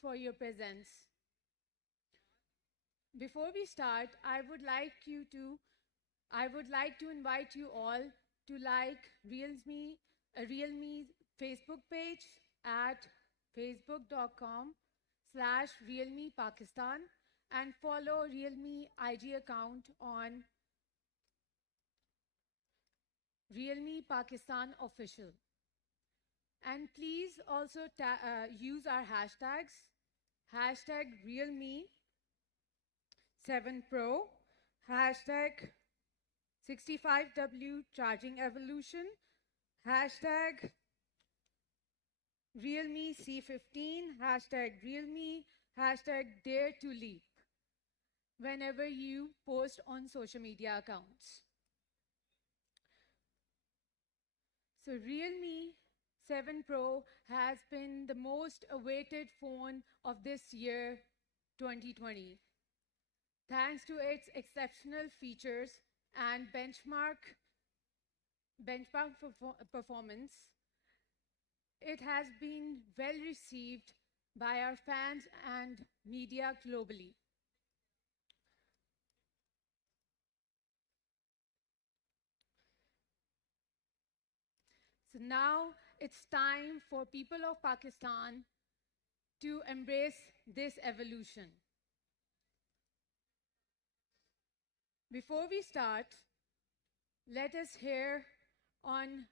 for your presence. Before we start, I would like to invite you all to like Realme Facebook page at facebook.com/Realme Pakistan and follow Realme IG account on Realme Pakistan Official. And please also use our hashtags, hashtag Realme7Pro, hashtag 65W Charging Evolution, hashtag Realme C15, hashtag Realme, hashtag Dare to Leap whenever you post on social media accounts. So Realme 7 Pro has been the most awaited phone of this year, 2020. Thanks to its exceptional features and performance, it has been well received by our fans and media globally. So now it's time for people of Pakistan to embrace this evolution. Before we start, let us hear on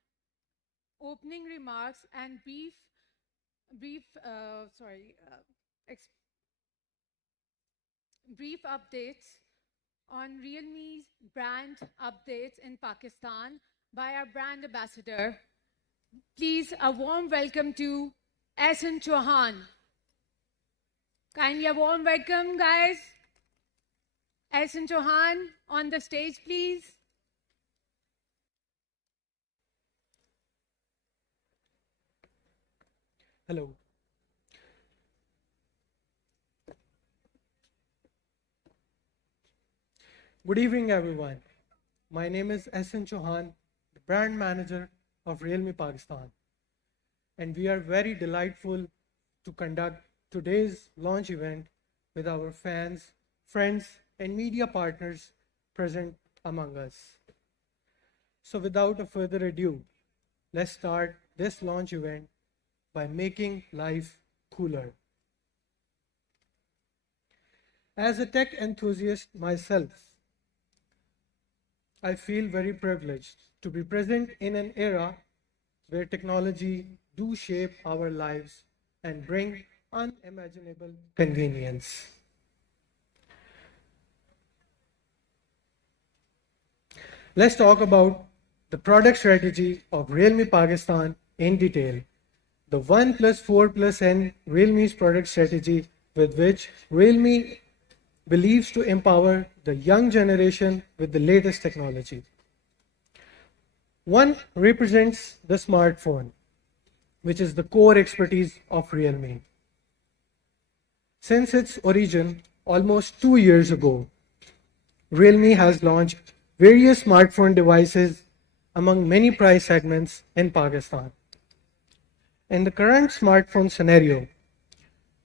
opening remarks and brief, uh, sorry, uh, ex- brief updates on Realme's brand updates in Pakistan by our brand ambassador. Please, a warm welcome to Ehsan Chauhan. Kindly a warm welcome, guys. Ehsan Chauhan on the stage, please. Hello. Good evening, everyone. My name is Ehsan Chauhan, the brand manager of Realme Pakistan, and we are very delightful to conduct today's launch event with our fans, friends, and media partners present among us. So, without a further ado, let's start this launch event by making life cooler. As a tech enthusiast myself, I feel very privileged to be present in an era where technology do shape our lives and bring unimaginable convenience. Let's talk about the product strategy of Realme Pakistan in detail. The 1 plus 4 plus N Realme's product strategy with which Realme believes to empower the young generation with the latest technology. One represents the smartphone, which is the core expertise of Realme. Since its origin almost 2 years ago, Realme has launched various smartphone devices among many price segments in Pakistan. In the current smartphone scenario,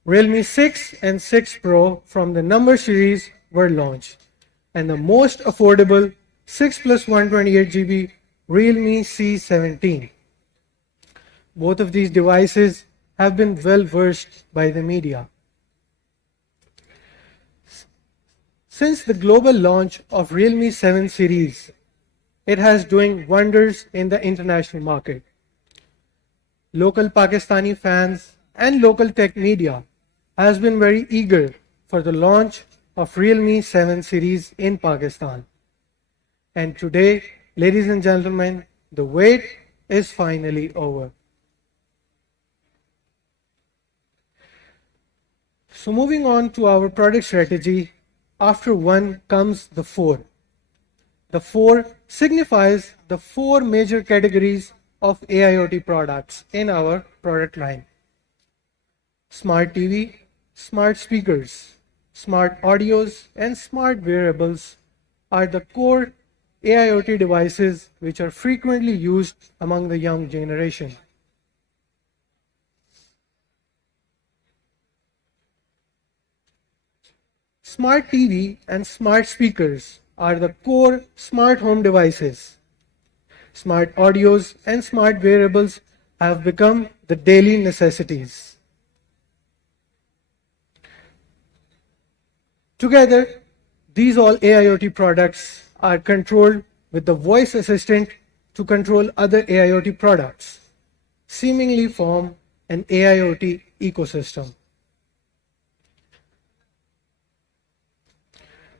Realme 6 and 6 Pro from the number series were launched, and the most affordable 6 plus 128GB Realme C17. Both of these devices have been well versed by the media. Since the global launch of Realme 7 series, it has doing wonders in the international market. Local Pakistani fans and local tech media has been very eager for the launch of Realme 7 series in Pakistan. And today, ladies and gentlemen, the wait is finally over. So moving on to our product strategy, after 1 comes the 4. The 4 signifies the 4 major categories of AIoT products in our product line. Smart TV, smart speakers, smart audios, and smart wearables are the core AIoT devices which are frequently used among the young generation. Smart TV and smart speakers are the core smart home devices. Smart audios and smart wearables have become the daily necessities. Together, these all AIoT products are controlled with the voice assistant to control other AIoT products, seemingly form an AIoT ecosystem.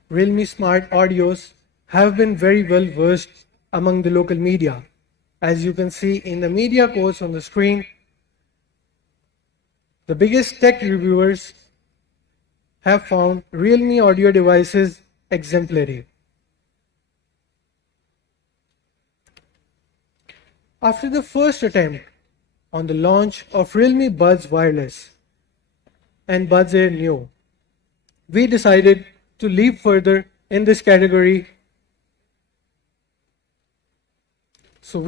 Realme Smart Audios have been very well versed among the local media. As you can see in the media quotes on the screen, the biggest tech reviewers have found Realme audio devices exemplary. After the first attempt on the launch of Realme Buds Wireless and Buds Air Neo, we decided to leap further in this category. To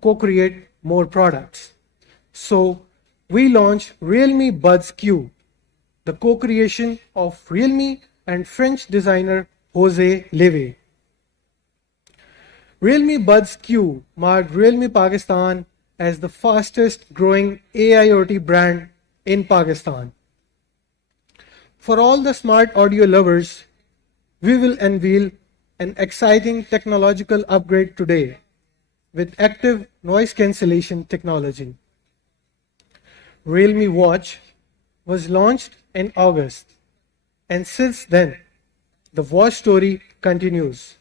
co-create more products. So we launched Realme Buds Q, the co-creation of Realme and French designer Jose Leve. Realme Buds Q marked Realme Pakistan as the fastest growing AIoT brand in Pakistan. For all the smart audio lovers, we will unveil an exciting technological upgrade today with active noise cancellation technology. Realme Watch was launched in August, and since then, the watch story continues.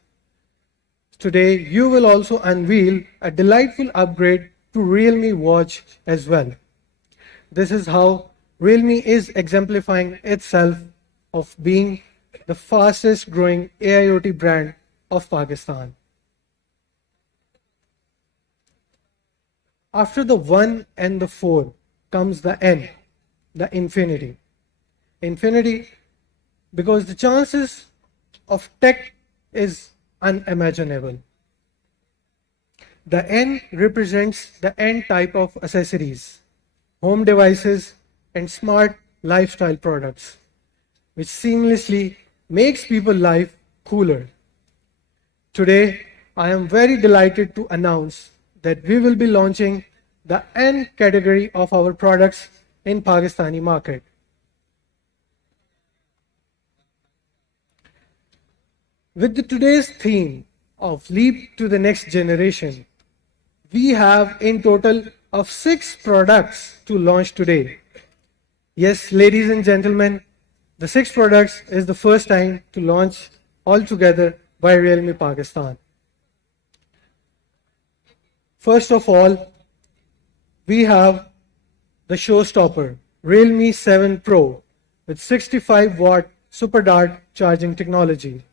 Today, you will also unveil a delightful upgrade to Realme Watch as well. This is how Realme is exemplifying itself of being the fastest growing AIoT brand of Pakistan. After the 1 and the 4 comes the N, the infinity. Infinity because the chances of tech is unimaginable. The N represents the N type of accessories, home devices, and smart lifestyle products, which seamlessly makes people's life cooler. Today, I am very delighted to announce that we will be launching the N category of our products in Pakistani market. With today's theme of leap to the next generation, we have in total of 6 products to launch today. Yes, ladies and gentlemen, the 6 products is the first time to launch altogether by Realme Pakistan. First of all, we have the showstopper, Realme 7 Pro with 65-watt Super Dart charging technology.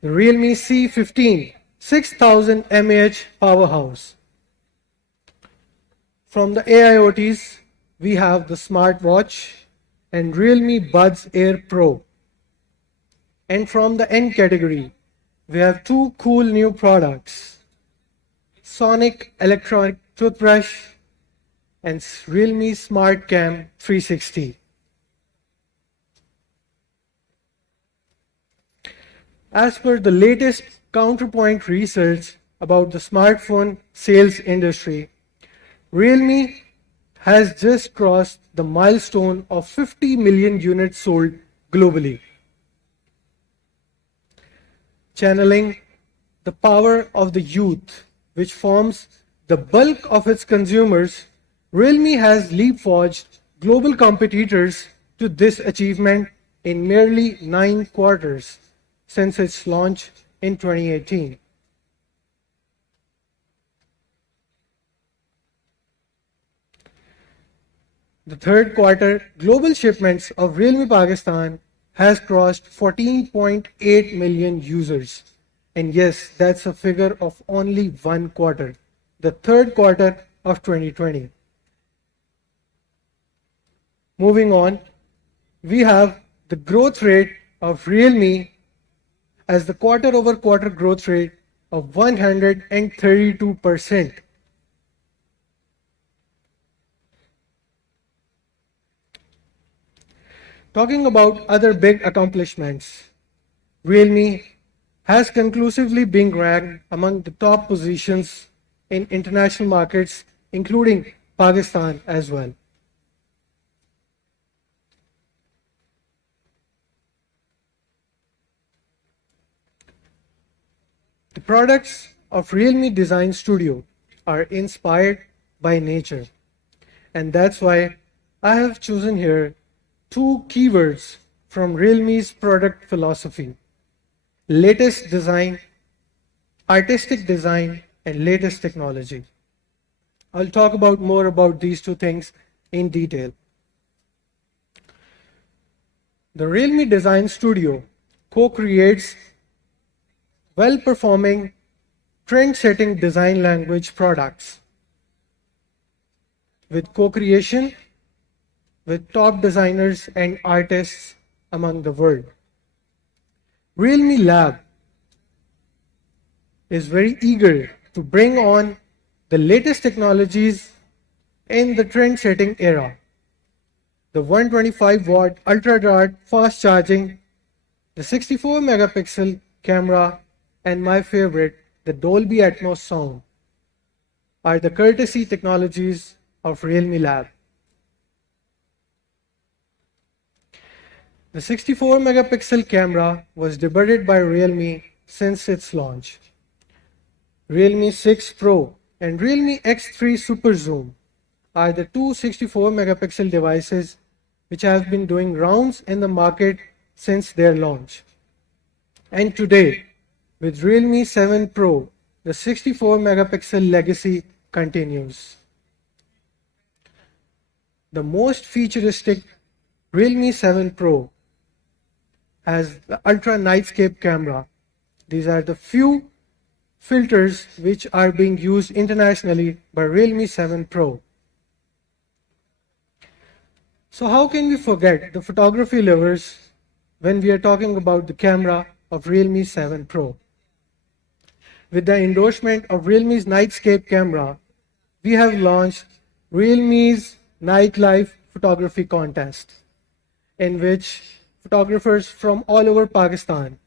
The Realme C15 6000 mAh powerhouse. From the AIoTs, we have the smartwatch and Realme Buds Air Pro. And from the N category, we have 2 cool new products, Sonic Electric Toothbrush and Realme Smart Cam 360. As per the latest counterpoint research about the smartphone sales industry, Realme has just crossed the milestone of 50 million units sold globally. Channeling the power of the youth, which forms the bulk of its consumers, Realme has leapfrogged global competitors to this achievement in merely 9 quarters since its launch in 2018. The third quarter global shipments of Realme Pakistan has crossed 14.8 million users. And yes, that's a figure of only 1 quarter, the third quarter of 2020. Moving on, we have the growth rate of Realme as the quarter-over-quarter growth rate of 132%. Talking about other big accomplishments, Realme has conclusively been ranked among the top positions in international markets, including Pakistan as well. The products of Realme Design Studio are inspired by nature, and that's why I have chosen here two keywords from Realme's product philosophy: latest design, artistic design, and latest technology. I'll talk about more about these two things in detail. The Realme Design Studio co-creates well-performing, trend-setting design language products with co-creation with top designers and artists among the world. Realme Lab is very eager to bring on the latest technologies in the trend-setting era. The 125-watt ultra-dart fast charging, the 64-megapixel camera, and my favorite, the Dolby Atmos sound, are the courtesy technologies of Realme Lab. The 64-megapixel camera was debuted by Realme since its launch. Realme 6 Pro and Realme X3 Super Zoom are the two 64-megapixel devices which have been doing rounds in the market since their launch. And today, with Realme 7 Pro, the 64-megapixel legacy continues. The most futuristic Realme 7 Pro has the Ultra Nightscape camera. These are the few filters which are being used internationally by Realme 7 Pro. So how can we forget the photography lovers when we are talking about the camera of Realme 7 Pro? With the endorsement of Realme's Nightscape camera, we have launched Realme's Nightlife Photography Contest, in which photographers from all over Pakistan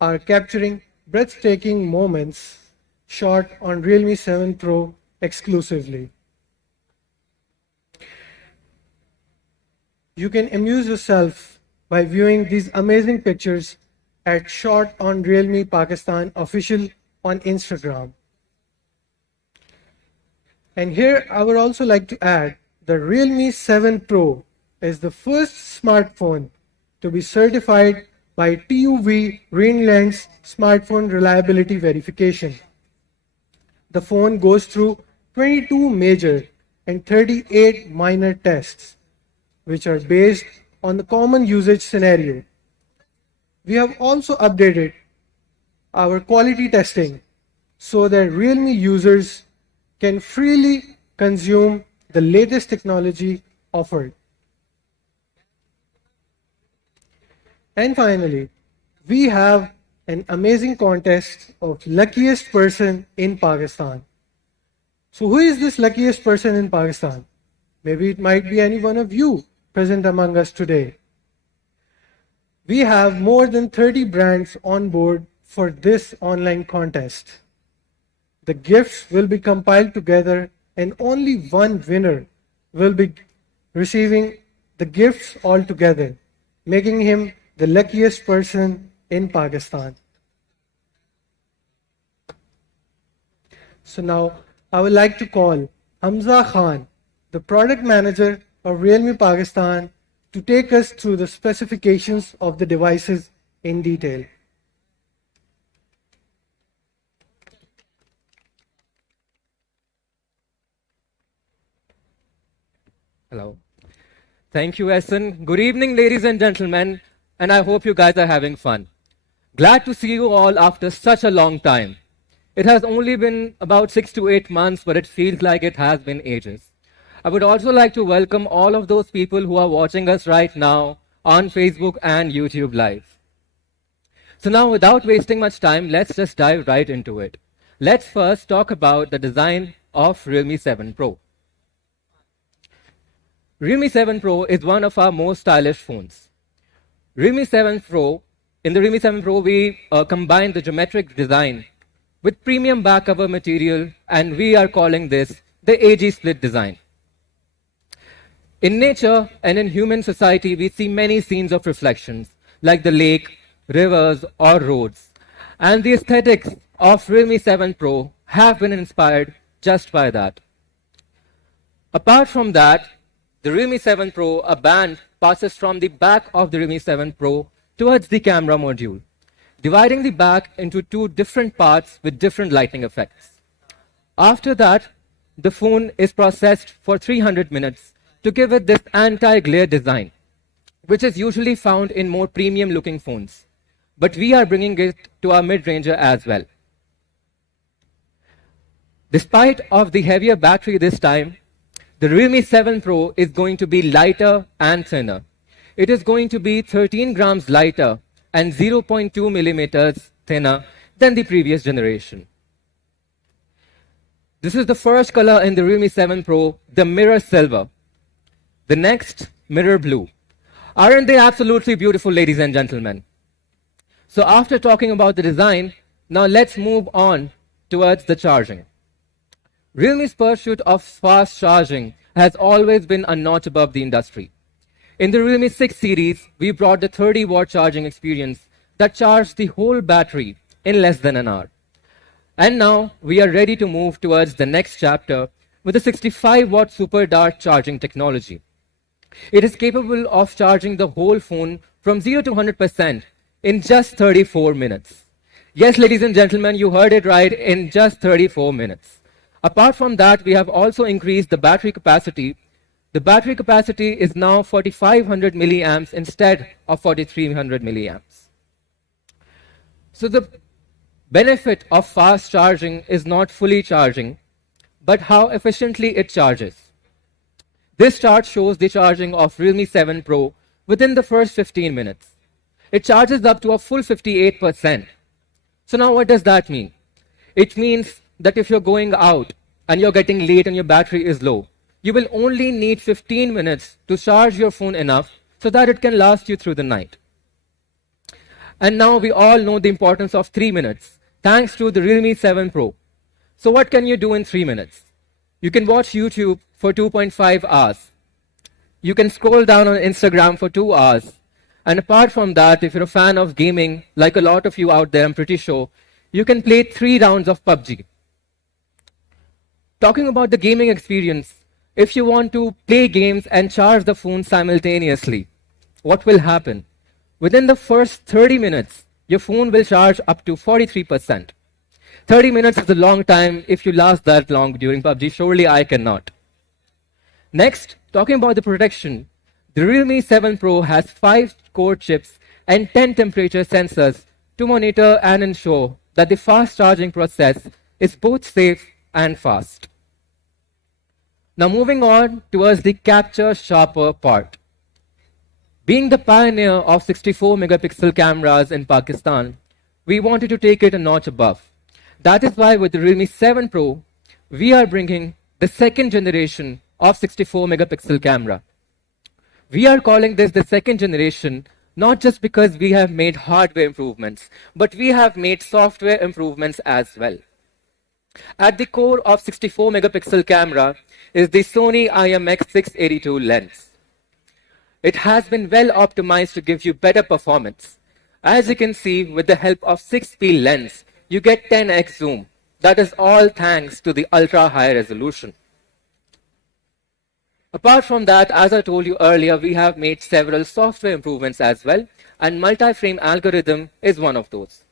are capturing breathtaking moments shot on Realme 7 Pro exclusively. You can amuse yourself by viewing these amazing pictures at Shot on Realme Pakistan official on Instagram. And here I would also like to add the Realme 7 Pro is the first smartphone to be certified by TUV Greenland's Smartphone Reliability Verification. The phone goes through 22 major and 38 minor tests, which are based on the common usage scenario. We have also updated our quality testing so that Realme users can freely consume the latest technology offered. And finally, we have an amazing contest of luckiest person in Pakistan. So who is this luckiest person in Pakistan? Maybe it might be any one of you present among us today. We have more than 30 brands on board for this online contest. The gifts will be compiled together and only one winner will be receiving the gifts all together, making him the luckiest person in Pakistan. So now I would like to call Hamza Khan, the product manager of Realme Pakistan, to take us through the specifications of the devices in detail. Hello. Thank you, Essen. Good evening, ladies and gentlemen, and I hope you guys are having fun. Glad to see you all after such a long time. It has only been about 6 to 8 months, but it feels like it has been ages. I would also like to welcome all of those people who are watching us right now on Facebook and YouTube Live. So now, without wasting much time, let's just dive right into it. Let's first talk about the design of Realme 7 Pro. Realme 7 Pro is one of our most stylish phones. Realme 7 Pro, in the Realme 7 Pro, we combine the geometric design with premium back cover material, and we are calling this the AG split design. In nature and in human society, we see many scenes of reflections, like the lake, rivers, or roads. And the aesthetics of Realme 7 Pro have been inspired just by that. Apart from that, the Realme 7 Pro, a band passes from the back of the Realme 7 Pro towards the camera module, dividing the back into two different parts with different lighting effects. After that, the phone is processed for 300 minutes to give it this anti-glare design, which is usually found in more premium looking phones. But we are bringing it to our mid-ranger as well. Despite of the heavier battery this time, the Realme 7 Pro is going to be lighter and thinner. It is going to be 13 grams lighter and 0.2 millimeters thinner than the previous generation. This is the first color in the Realme 7 Pro, the mirror silver. The next, mirror blue. Aren't they absolutely beautiful, ladies and gentlemen? So after talking about the design, now let's move on towards the charging. Realme's pursuit of fast charging has always been a notch above the industry. In the Realme 6 series, we brought the 30-watt charging experience that charged the whole battery in less than an hour. And now we are ready to move towards the next chapter with a 65-watt super dart charging technology. It is capable of charging the whole phone from 0 to 100% in just 34 minutes. Yes, ladies and gentlemen, you heard it right, in just 34 minutes. Apart from that, we have also increased the battery capacity. The battery capacity is now 4500 milliamps instead of 4300 milliamps. So the benefit of fast charging is not fully charging, but how efficiently it charges. This chart shows the charging of Realme 7 Pro within the first 15 minutes. It charges up to a full 58%. So now what does that mean? It means that if you're going out and you're getting late and your battery is low, you will only need 15 minutes to charge your phone enough so that it can last you through the night. And now we all know the importance of 3 minutes, thanks to the Realme 7 Pro. So what can you do in 3 minutes? You can watch YouTube for 2.5 hours. You can scroll down on Instagram for 2 hours. And apart from that, if you're a fan of gaming, like a lot of you out there, I'm pretty sure, you can play 3 rounds of PUBG. Talking about the gaming experience, if you want to play games and charge the phone simultaneously, what will happen? Within the first 30 minutes, your phone will charge up to 43%. 30 minutes is a long time. If you last that long during PUBG, surely I cannot. Next, talking about the protection, the Realme 7 Pro has 5 core chips and 10 temperature sensors to monitor and ensure that the fast charging process is both safe and fast. Now moving on towards the capture sharper part. Being the pioneer of 64 megapixel cameras in Pakistan, we wanted to take it a notch above. That is why with the Realme 7 Pro, we are bringing the second generation of 64 megapixel camera. We are calling this the second generation not just because we have made hardware improvements, but we have made software improvements as well. At the core of 64 megapixel camera is the Sony IMX682 lens. It has been well optimized to give you better performance. As you can see, with the help of 6P lens, you get 10x zoom. That is all thanks to the ultra high resolution. Apart from that, as I told you earlier, we have made several software improvements as well, and multi-frame algorithm is one of those.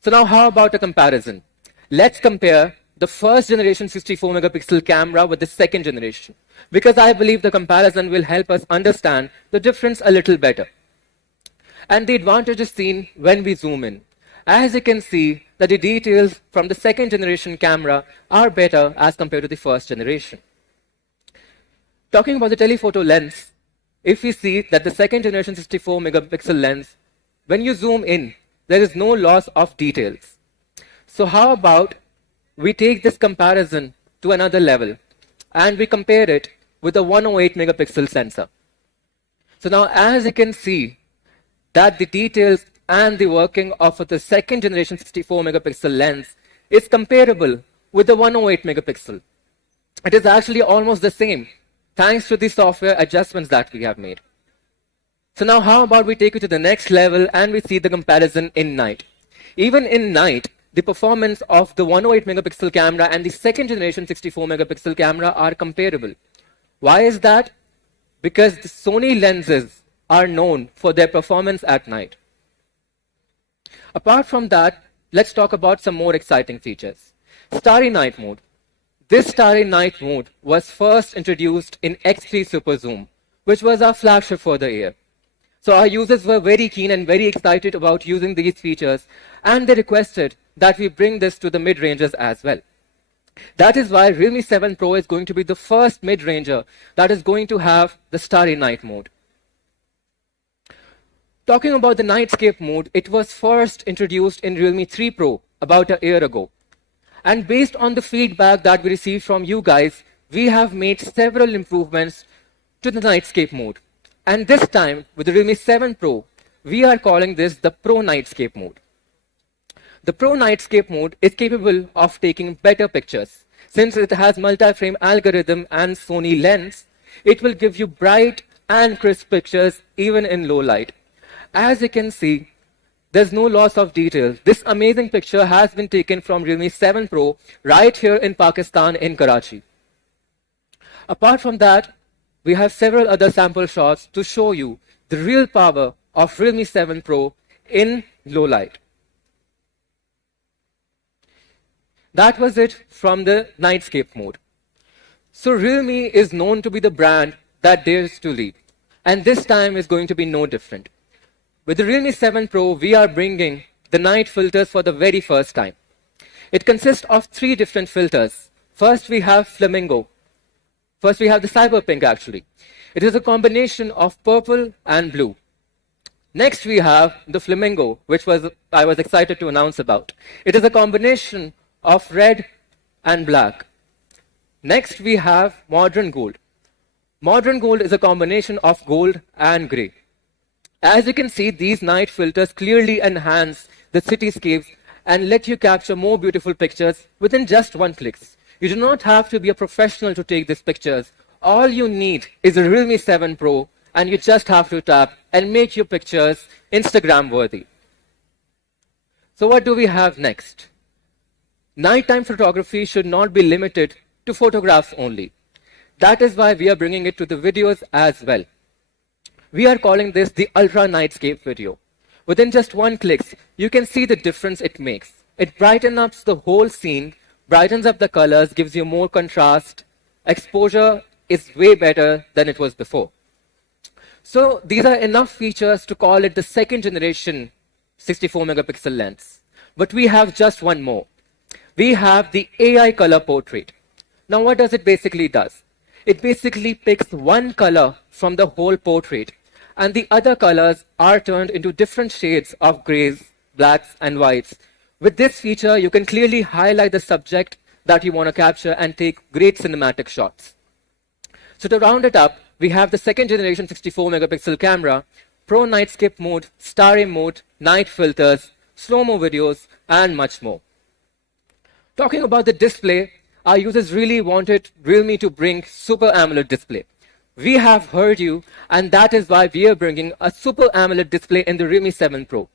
So now how about a comparison? Let's compare the first generation 64 megapixel camera with the second generation, because I believe the comparison will help us understand the difference a little better. And the advantage is seen when we zoom in. As you can see, that the details from the second generation camera are better as compared to the first generation. Talking about the telephoto lens, if we see that the second generation 64 megapixel lens, when you zoom in, there is no loss of details. So how about we take this comparison to another level and we compare it with a 108 megapixel sensor. So now as you can see, that the details and the working of the second generation 64 megapixel lens is comparable with the 108 megapixel. It is actually almost the same, thanks to the software adjustments that we have made. So now how about we take you to the next level and we see the comparison in night. Even in night, the performance of the 108 megapixel camera and the second generation 64 megapixel camera are comparable. Why is that? Because the Sony lenses are known for their performance at night. Apart from that, let's talk about some more exciting features. Starry Night Mode. This Starry Night Mode was first introduced in X3 Super Zoom, which was our flagship for the year. So our users were very keen and very excited about using these features, and they requested that we bring this to the mid-rangers as well. That is why Realme 7 Pro is going to be the first mid-ranger that is going to have the Starry Night Mode. Talking about the Nightscape mode, it was first introduced in Realme 3 Pro about a year ago. And based on the feedback that we received from you guys, we have made several improvements to the Nightscape mode. And this time, with the Realme 7 Pro, we are calling this the Pro Nightscape mode. The Pro Nightscape mode is capable of taking better pictures. Since it has multi-frame algorithm and Sony lens, it will give you bright and crisp pictures even in low light. As you can see, there's no loss of detail. This amazing picture has been taken from Realme 7 Pro right here in Pakistan in Karachi. Apart from that, we have several other sample shots to show you the real power of Realme 7 Pro in low light. That was it from the Nightscape mode. So Realme is known to be the brand that dares to lead, and this time is going to be no different. With the Realme 7 Pro, we are bringing the night filters for the very first time. It consists of 3 different filters. First, we have Flamingo. First, we have the Cyberpink, actually. It is a combination of purple and blue. Next, we have the Flamingo, which I was excited to announce about. It is a combination of red and black. Next, we have Modern Gold. Modern Gold is a combination of gold and grey. As you can see, these night filters clearly enhance the cityscapes and let you capture more beautiful pictures within just one click. You do not have to be a professional to take these pictures. All you need is a Realme 7 Pro, and you just have to tap and make your pictures Instagram worthy. So what do we have next? Nighttime photography should not be limited to photographs only. That is why we are bringing it to the videos as well. We are calling this the Ultra Nightscape video. Within just one click, you can see the difference it makes. It brightens up the whole scene, brightens up the colors, gives you more contrast. Exposure is way better than it was before. So these are enough features to call it the second generation 64 megapixel lens. But we have just one more. We have the AI color portrait. Now what does it basically do? It basically picks one color from the whole portrait, and the other colors are turned into different shades of grays, blacks, and whites. With this feature, you can clearly highlight the subject that you want to capture and take great cinematic shots. So to round it up, we have the second generation 64 megapixel camera, Pro Nightscape mode, Starry mode, night filters, slow-mo videos, and much more. Talking about the display, our users really wanted Realme to bring Super AMOLED display. We have heard you, and that is why we are bringing a Super AMOLED display in the Realme 7 Pro.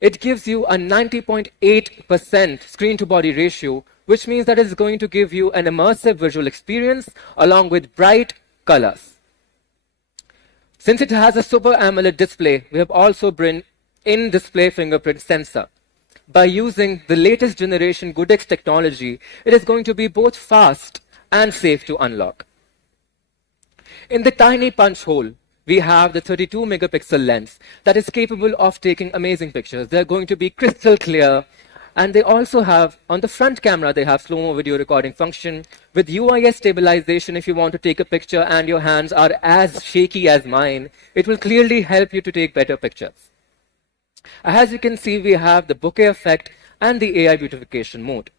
It gives you a 90.8% screen-to-body ratio, which means that it's going to give you an immersive visual experience along with bright colors. Since it has a Super AMOLED display, we have also brought in-display fingerprint sensor. By using the latest generation Goodx technology, it is going to be both fast and safe to unlock. In the tiny punch hole, we have the 32 megapixel lens that is capable of taking amazing pictures. They're going to be crystal clear, and they also have, on the front camera, they have slow-mo video recording function. With UIS stabilization, if you want to take a picture and your hands are as shaky as mine, it will clearly help you to take better pictures. As you can see, we have the bokeh effect and the AI beautification mode.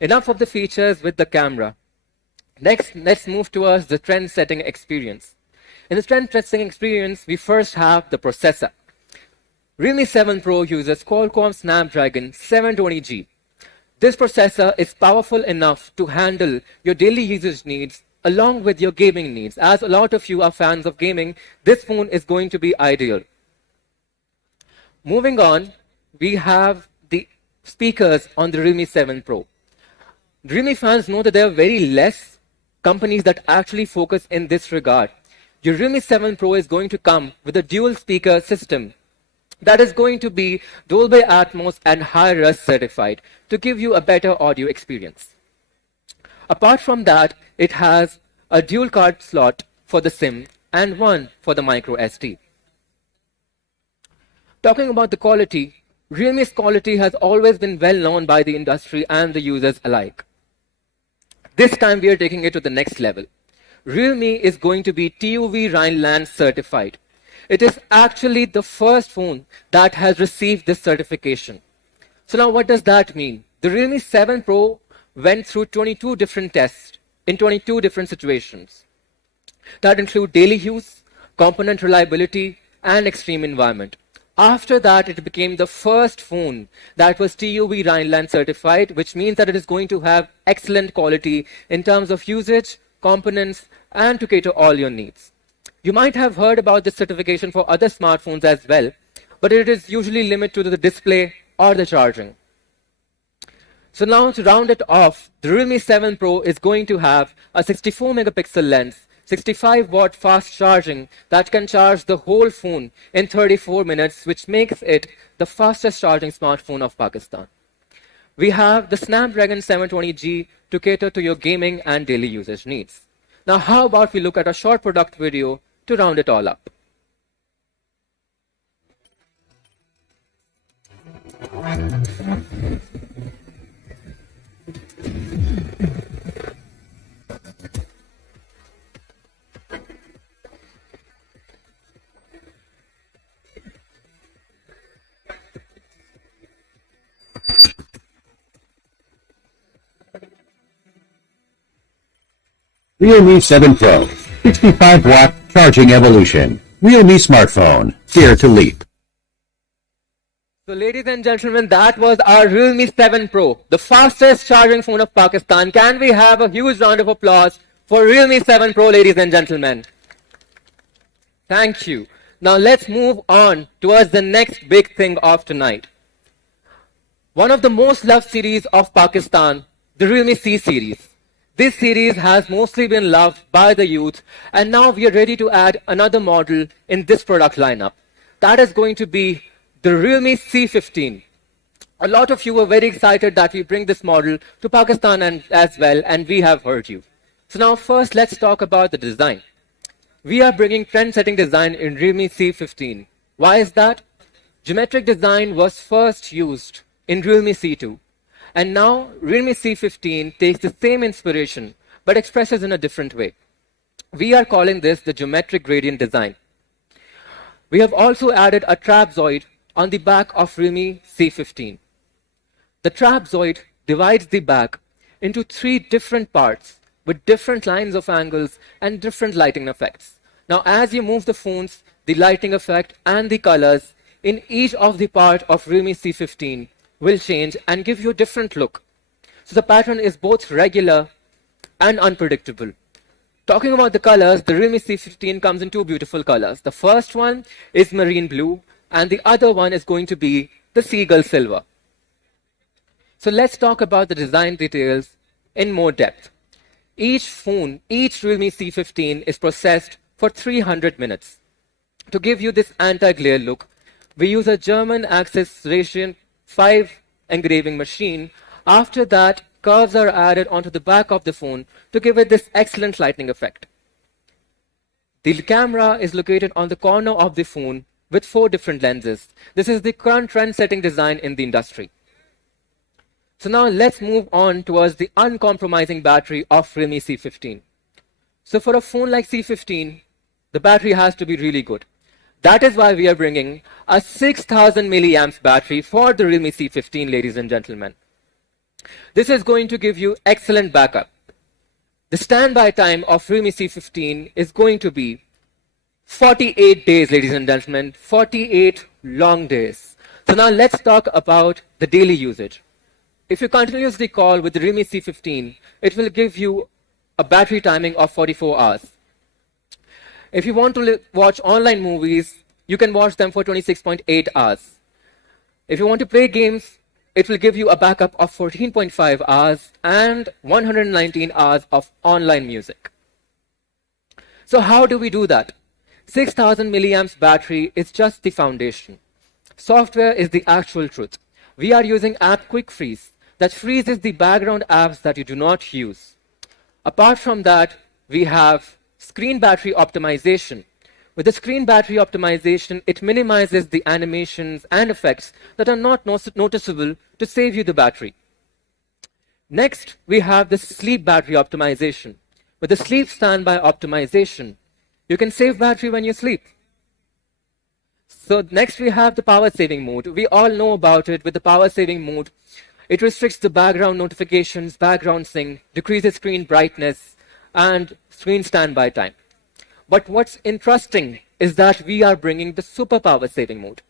Enough of the features with the camera. Next, let's move towards the trend-setting experience. In the strength testing experience, we first have the processor. Realme 7 Pro uses Qualcomm Snapdragon 720G. This processor is powerful enough to handle your daily usage needs along with your gaming needs. As a lot of you are fans of gaming, this phone is going to be ideal. Moving on, we have the speakers on the Realme 7 Pro. Realme fans know that there are very less companies that actually focus in this regard. Your Realme 7 Pro is going to come with a dual speaker system that is going to be Dolby Atmos and Hi-Res certified to give you a better audio experience. Apart from that, it has a dual card slot for the SIM and one for the micro SD. Talking about the quality, Realme's quality has always been well known by the industry and the users alike. This time we are taking it to the next level. Realme is going to be TÜV Rheinland certified. It is actually the first phone that has received this certification. So now what does that mean? The Realme 7 Pro went through 22 different tests in 22 different situations. That include daily use, component reliability, and extreme environment. After that, it became the first phone that was TÜV Rheinland certified, which means that it is going to have excellent quality in terms of usage, components, and to cater all your needs. You might have heard about this certification for other smartphones as well, but it is usually limited to the display or the charging. So now to round it off, the Realme 7 Pro is going to have a 64 megapixel lens, 65 watt fast charging that can charge the whole phone in 34 minutes, which makes it the fastest charging smartphone of Pakistan. We have the Snapdragon 720G to cater to your gaming and daily usage needs. Now, how about we look at a short product video to round it all up? Realme 7 Pro, 65-watt charging evolution. Realme smartphone, dare to leap. So ladies and gentlemen, that was our Realme 7 Pro, the fastest charging phone of Pakistan. Can we have a huge round of applause for Realme 7 Pro, ladies and gentlemen? Thank you. Now let's move on towards the next big thing of tonight. One of the most loved series of Pakistan, the Realme C series. This series has mostly been loved by the youth, and now we are ready to add another model in this product lineup. That is going to be the Realme C15. A lot of you were very excited that we bring this model to Pakistan as well, and we have heard you. So now first let's talk about the design. We are bringing trend-setting design in Realme C15. Why is that? Geometric design was first used in Realme C2. And now Realme C15 takes the same inspiration but expresses in a different way. We are calling this the geometric gradient design. We have also added a trapezoid on the back of Realme C15. The trapezoid divides the back into 3 different parts with different lines of angles and different lighting effects. Now as you move the phones, the lighting effect and the colors in each of the part of Realme C15 will change and give you a different look. So the pattern is both regular and unpredictable. Talking about the colors, the Realme C15 comes in 2 beautiful colors. The first one is marine blue and the other one is going to be the seagull silver. So let's talk about the design details in more depth. Each phone, each Realme C15 is processed for 300 minutes. To give you this anti-glare look, we use a German Acceleration 5 engraving machine. After that, curves are added onto the back of the phone to give it this excellent lighting effect. The camera is located on the corner of the phone with 4 different lenses. This is the current trend-setting design in the industry. So now let's move on towards the uncompromising battery of Realme C15. So for a phone like C15, the battery has to be really good. That is why we are bringing a 6000 milliamps battery for the Realme C15, ladies and gentlemen. This is going to give you excellent backup. The standby time of Realme C15 is going to be 48 days, ladies and gentlemen, 48 long days. So now let's talk about the daily usage. If you continuously call with the Realme C15, it will give you a battery timing of 44 hours. If you want to watch online movies, you can watch them for 26.8 hours. If you want to play games, it will give you a backup of 14.5 hours and 119 hours of online music. So how do we do that? 6000 milliamps battery is just the foundation. Software is the actual truth. We are using app quick freeze that freezes the background apps that you do not use. Apart from that, we have screen battery optimization. With the screen battery optimization, it minimizes the animations and effects that are not noticeable to save you the battery. Next, we have the sleep battery optimization. With the sleep standby optimization, you can save battery when you sleep. So next we have the power saving mode. We all know about it. With the power saving mode, it restricts the background notifications, background sync, decreases screen brightness, and screen standby time. But what's interesting is that we are bringing the super power saving mode.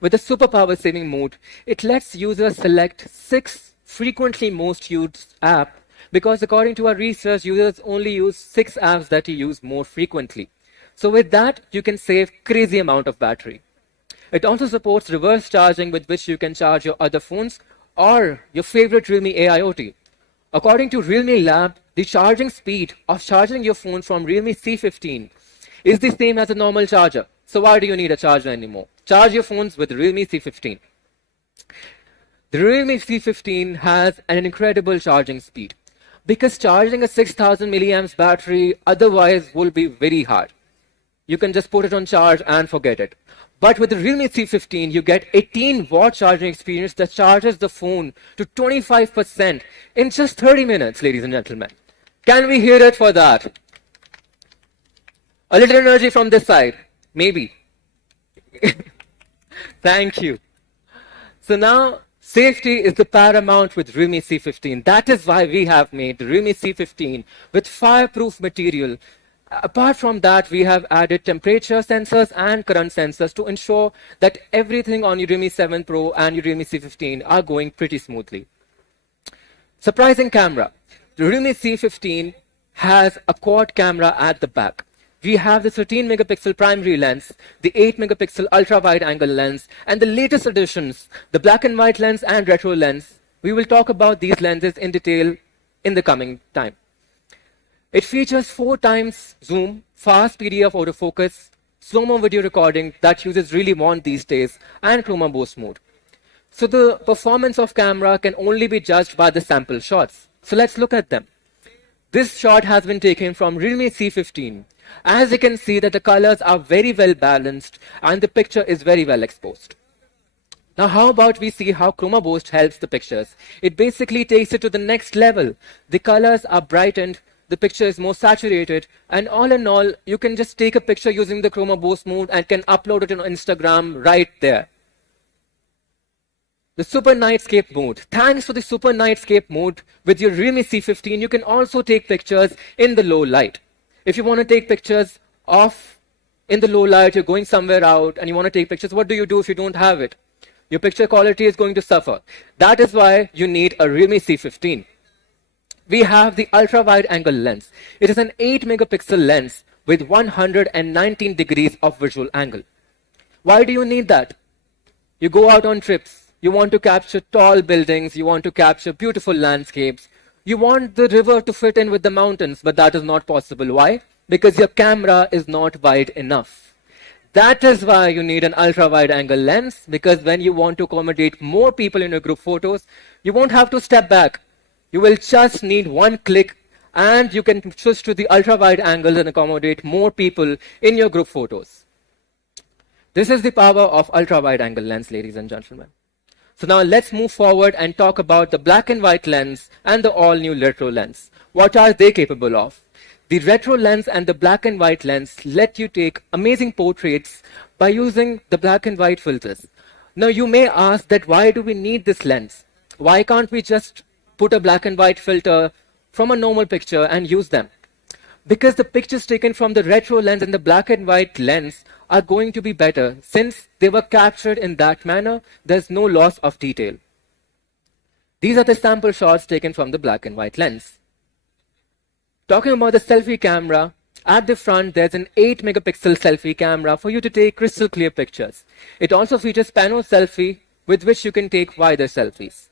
With the super power saving mode, it lets users select 6 frequently most used apps because according to our research, users only use 6 apps that you use more frequently. So with that, you can save crazy amount of battery. It also supports reverse charging with which you can charge your other phones or your favorite Realme AIoT. According to Realme Lab, the charging speed of charging your phone from Realme C15 is the same as a normal charger. So why do you need a charger anymore? Charge your phones with Realme C15. The Realme C15 has an incredible charging speed because charging a 6000 milliamps battery otherwise will be very hard. You can just put it on charge and forget it. But with the Realme C15, you get 18-watt charging experience that charges the phone to 25% in just 30 minutes, ladies and gentlemen. Can we hear it for that? A little energy from this side, maybe. Thank you. So now, safety is the paramount with Realme C15. That is why we have made the Realme C15 with fireproof material. Apart from that, we have added temperature sensors and current sensors to ensure that everything on your Realme 7 Pro and your Realme C15 are going pretty smoothly. Surprising camera. The Realme C15 has a quad camera at the back. We have the 13 megapixel primary lens, the 8 megapixel ultra wide angle lens, and the latest additions, the black and white lens and retro lens. We will talk about these lenses in detail in the coming time. It features 4 times zoom, fast PDF autofocus, slow-mo video recording that users really want these days, and chroma boost mode. So the performance of camera can only be judged by the sample shots. So let's look at them. This shot has been taken from Realme C15. As you can see that the colors are very well balanced and the picture is very well exposed. Now how about we see how chroma boost helps the pictures? It basically takes it to the next level. The colors are brightened, the picture is more saturated, and all in all, you can just take a picture using the chroma boost mode and can upload it on Instagram right there. The Super Nightscape mode. Thanks to the Super Nightscape mode, with your Realme C15, you can also take pictures in the low light. If you want to take pictures of in the low light, you're going somewhere out and you want to take pictures, what do you do if you don't have it? Your picture quality is going to suffer. That is why you need a Realme C15. We have the ultra wide angle lens. It is an 8 megapixel lens with 119 degrees of visual angle. Why do you need that? You go out on trips, you want to capture tall buildings, you want to capture beautiful landscapes, you want the river to fit in with the mountains, but that is not possible. Why? Because your camera is not wide enough. That is why you need an ultra wide angle lens, because when you want to accommodate more people in your group photos, you won't have to step back. You will just need one click and you can switch to the ultra wide angles and accommodate more people in your group photos. This is the power of ultra wide angle lens, ladies and gentlemen. So now let's move forward and talk about the black and white lens and the all new retro lens. What are they capable of? The retro lens and the black and white lens let you take amazing portraits by using the black and white filters. Now you may ask that why do we need this lens? Why can't we just put a black and white filter from a normal picture and use them? because the pictures taken from the retro lens and the black and white lens are going to be better. Since they were captured in that manner, there's no loss of detail. These are the sample shots taken from the black and white lens. Talking about the selfie camera, at the front there's an 8 megapixel selfie camera for you to take crystal clear pictures. It also features pano selfie with which you can take wider selfies.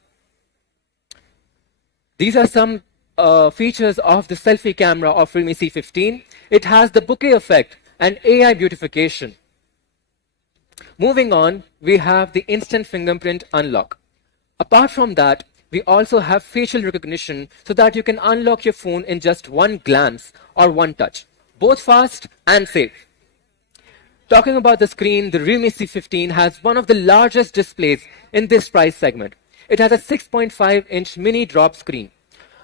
These are some features of the selfie camera of Realme C15. It has the bokeh effect and AI beautification. Moving on, we have the instant fingerprint unlock. Apart from that, we also have facial recognition so that you can unlock your phone in just one glance or one touch, both fast and safe. Talking about the screen, the Realme C15 has one of the largest displays in this price segment. It has a 6.5-inch mini drop screen.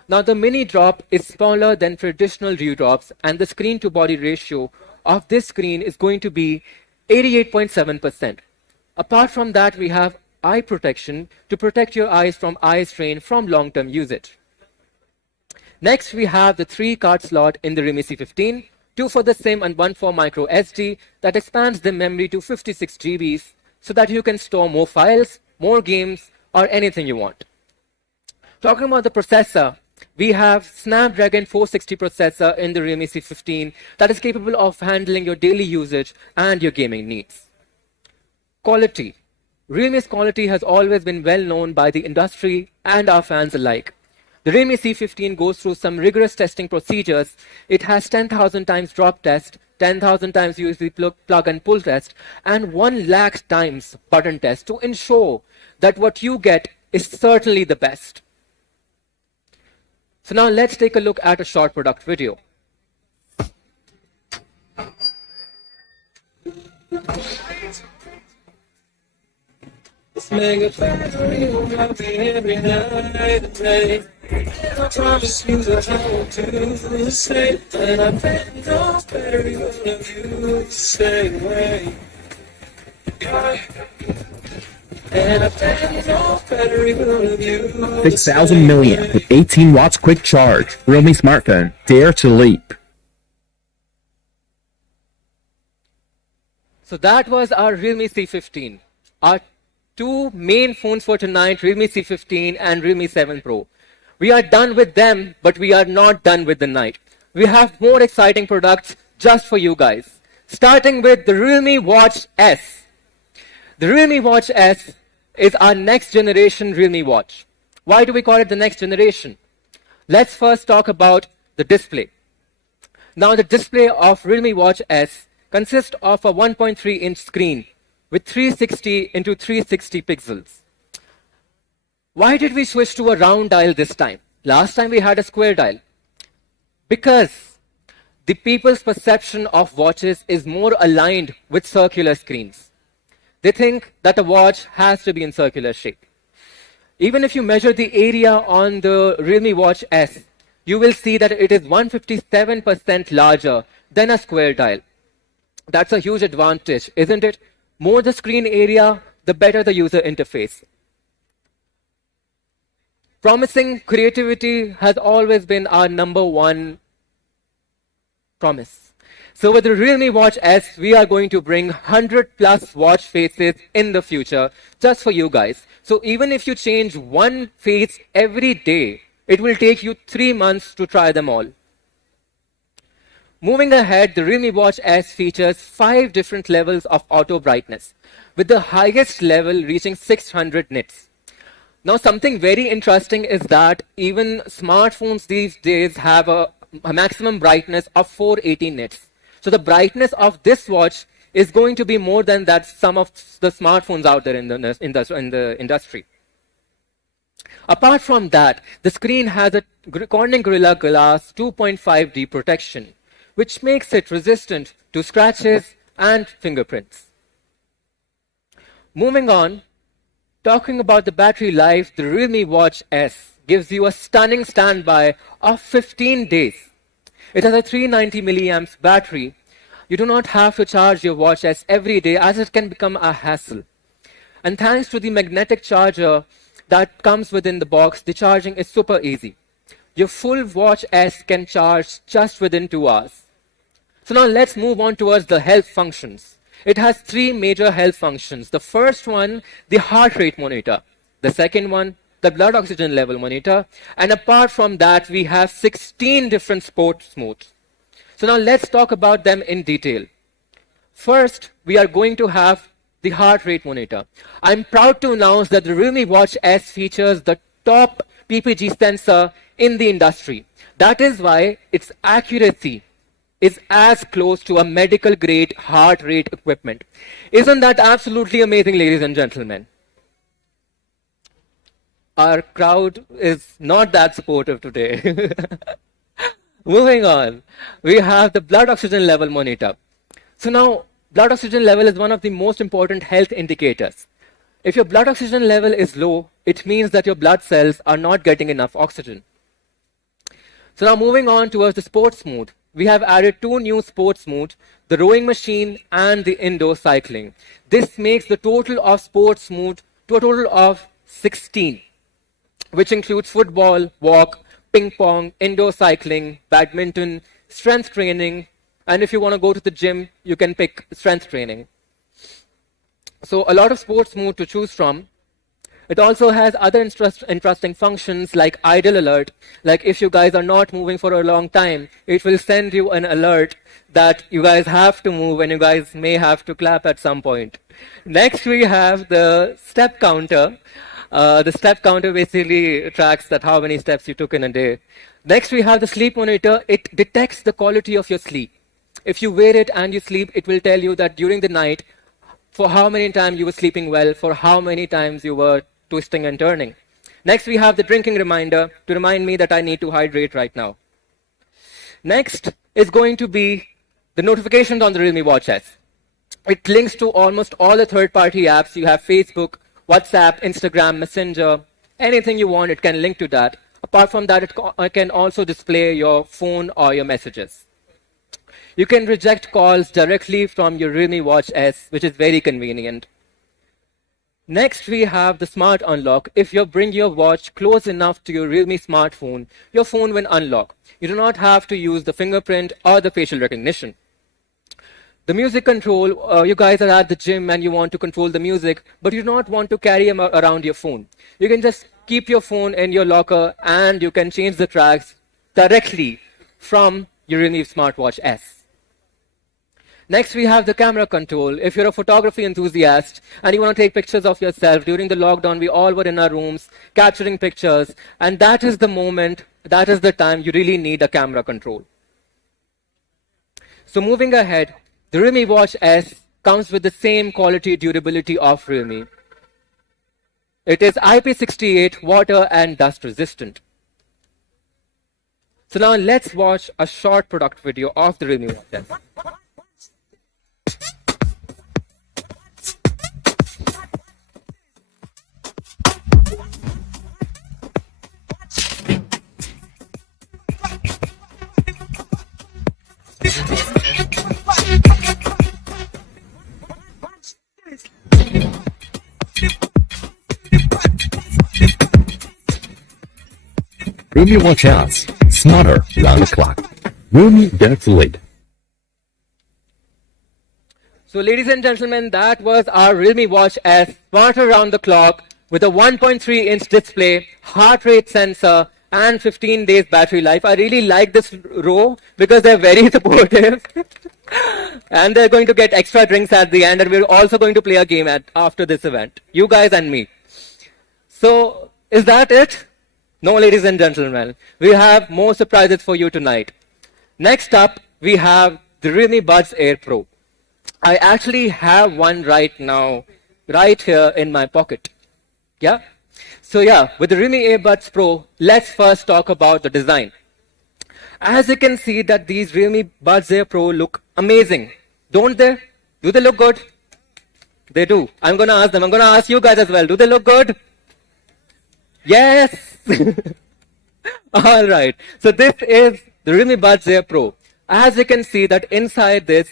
Now, the mini drop is smaller than traditional dewdrops, and the screen to body ratio of this screen is going to be 88.7%. Apart from that, we have eye protection to protect your eyes from eye strain from long-term usage. Next, we have the 3 card slot in the Realme C15, 2 for the SIM and 1 for micro SD that expands the memory to 56 GB so that you can store more files, more games, or anything you want. Talking about the processor, we have Snapdragon 460 processor in the Realme C15 that is capable of handling your daily usage and your gaming needs. Quality. Realme's quality has always been well known by the industry and our fans alike. The Realme C15 goes through some rigorous testing procedures. It has 10,000 times drop test, 10,000 times USB plug and pull test, and 1 lakh times button test to ensure that what you get is certainly the best. So now let's take a look at a short product video. This mega factory will love me every night and day. And I promise you that I won't do the same. And I bet no better you one of you the same way. Yeah. And I bet no better you one of you 6,000 milliamp with 18 watts quick charge. Realme smartphone. Dare to leap. So that was our Realme C15. Our 2 main phones for tonight, Realme C15 and Realme 7 Pro. We are done with them, but we are not done with the night. We have more exciting products just for you guys. Starting with the Realme Watch S. The Realme Watch S is our next generation Realme watch. Why do we call it the next generation? Let's first talk about the display. Now, the display of Realme Watch S consists of a 1.3-inch screen with 360 into 360 pixels. Why did we switch to a round dial this time? Last time we had a square dial. Because the people's perception of watches is more aligned with circular screens. They think that a watch has to be in circular shape. Even if you measure the area on the Realme Watch S, you will see that it is 157% larger than a square dial. That's a huge advantage, isn't it? More the screen area, the better the user interface. Promising creativity has always been our #1 promise. So with the Realme Watch S, we are going to bring 100 plus watch faces in the future just for you guys. So even if you change one face every day, it will take you 3 months to try them all. Moving ahead, the Realme Watch S features 5 different levels of auto brightness, with the highest level reaching 600 nits. Now, something very interesting is that even smartphones these days have a maximum brightness of 480 nits. So the brightness of this watch is going to be more than that some of the smartphones out there in the industry. Apart from that, the screen has a Corning Gorilla Glass 2.5D protection, which makes it resistant to scratches and fingerprints. Moving on, talking about the battery life, the Realme Watch S gives you a stunning standby of 15 days. It has a 390 milliamps battery. You do not have to charge your Watch S every day as it can become a hassle. And thanks to the magnetic charger that comes within the box, the charging is super easy. your full Watch S can charge just within 2 hours. So now let's move on towards the health functions. It has 3 major health functions. The first one, the heart rate monitor. The second one, the blood oxygen level monitor. And apart from that, we have 16 different sports modes. So now let's talk about them in detail. First, we are going to have the heart rate monitor. I'm proud to announce that the Realme Watch S features the top PPG sensor in the industry. That is why its accuracy is as close to a medical grade heart rate equipment. Isn't that absolutely amazing, ladies and gentlemen? Our crowd is not that supportive today. Moving on, we have the blood oxygen level monitor. So now, blood oxygen level is one of the most important health indicators. If your blood oxygen level is low, it means that your blood cells are not getting enough oxygen. So now moving on towards the sports mode, we have added 2 new sports modes, the rowing machine and the indoor cycling. This makes the total of sports mode to a total of 16, which includes football, walk, ping pong, indoor cycling, badminton, strength training, and if you want to go to the gym, you can pick strength training. So a lot of sports mode to choose from. It also has other interesting functions like idle alert. Like if you guys are not moving for a long time, it will send you an alert that you guys have to move and you guys may have to clap at some point. Next, we have the step counter. The step counter basically tracks that how many steps you took in a day. Next, we have the sleep monitor. It detects the quality of your sleep. If you wear it and you sleep, it will tell you that during the night, for how many times you were sleeping well, for how many times you were twisting and turning. Next, we have the drinking reminder to remind me that I need to hydrate right now. Next is going to be the notifications on the Realme Watch S. It links to almost all the third-party apps. You have Facebook, WhatsApp, Instagram, Messenger, anything you want, it can link to that. Apart from that, it can also display your phone or your messages. You can reject calls directly from your Realme Watch S, which is very convenient. Next, we have the smart unlock. If you bring your watch close enough to your Realme smartphone, your phone will unlock. You do not have to use the fingerprint or the facial recognition. The music control, you guys are at the gym and you want to control the music, but you do not want to carry around your phone. You can just keep your phone in your locker and you can change the tracks directly from your Realme Smartwatch S. Next, we have the camera control. If you're a photography enthusiast and you want to take pictures of yourself, during the lockdown, we all were in our rooms capturing pictures, and that is the moment, that is the time you really need a camera control. So moving ahead, the Realme Watch S comes with the same quality durability of Realme. It is IP68, water and dust resistant. So now let's watch a short product video of the Realme Watch S. Realme Watch S. Smarter round the clock. Realme Depth Lid. So ladies and gentlemen, that was our Realme Watch S, smarter around the clock with a 1.3-inch display, heart rate sensor, and 15 days battery life. I really like this row because they're very supportive. And they're going to get extra drinks at the end, and we're also going to play a game after this event. You guys and me. So, is that it? No, ladies and gentlemen. We have more surprises for you tonight. Next up, we have the Realme Buds Air Pro. I actually have one right now, right here in my pocket. Yeah? So yeah, with the Realme Earbuds Pro, let's first talk about the design. As you can see that these Realme Buds Air Pro look amazing, don't they? Do they look good? They do. I'm going to ask them. I'm going to ask you guys as well. Do they look good? Yes. All right. So this is the Realme Buds Air Pro. As you can see that inside this,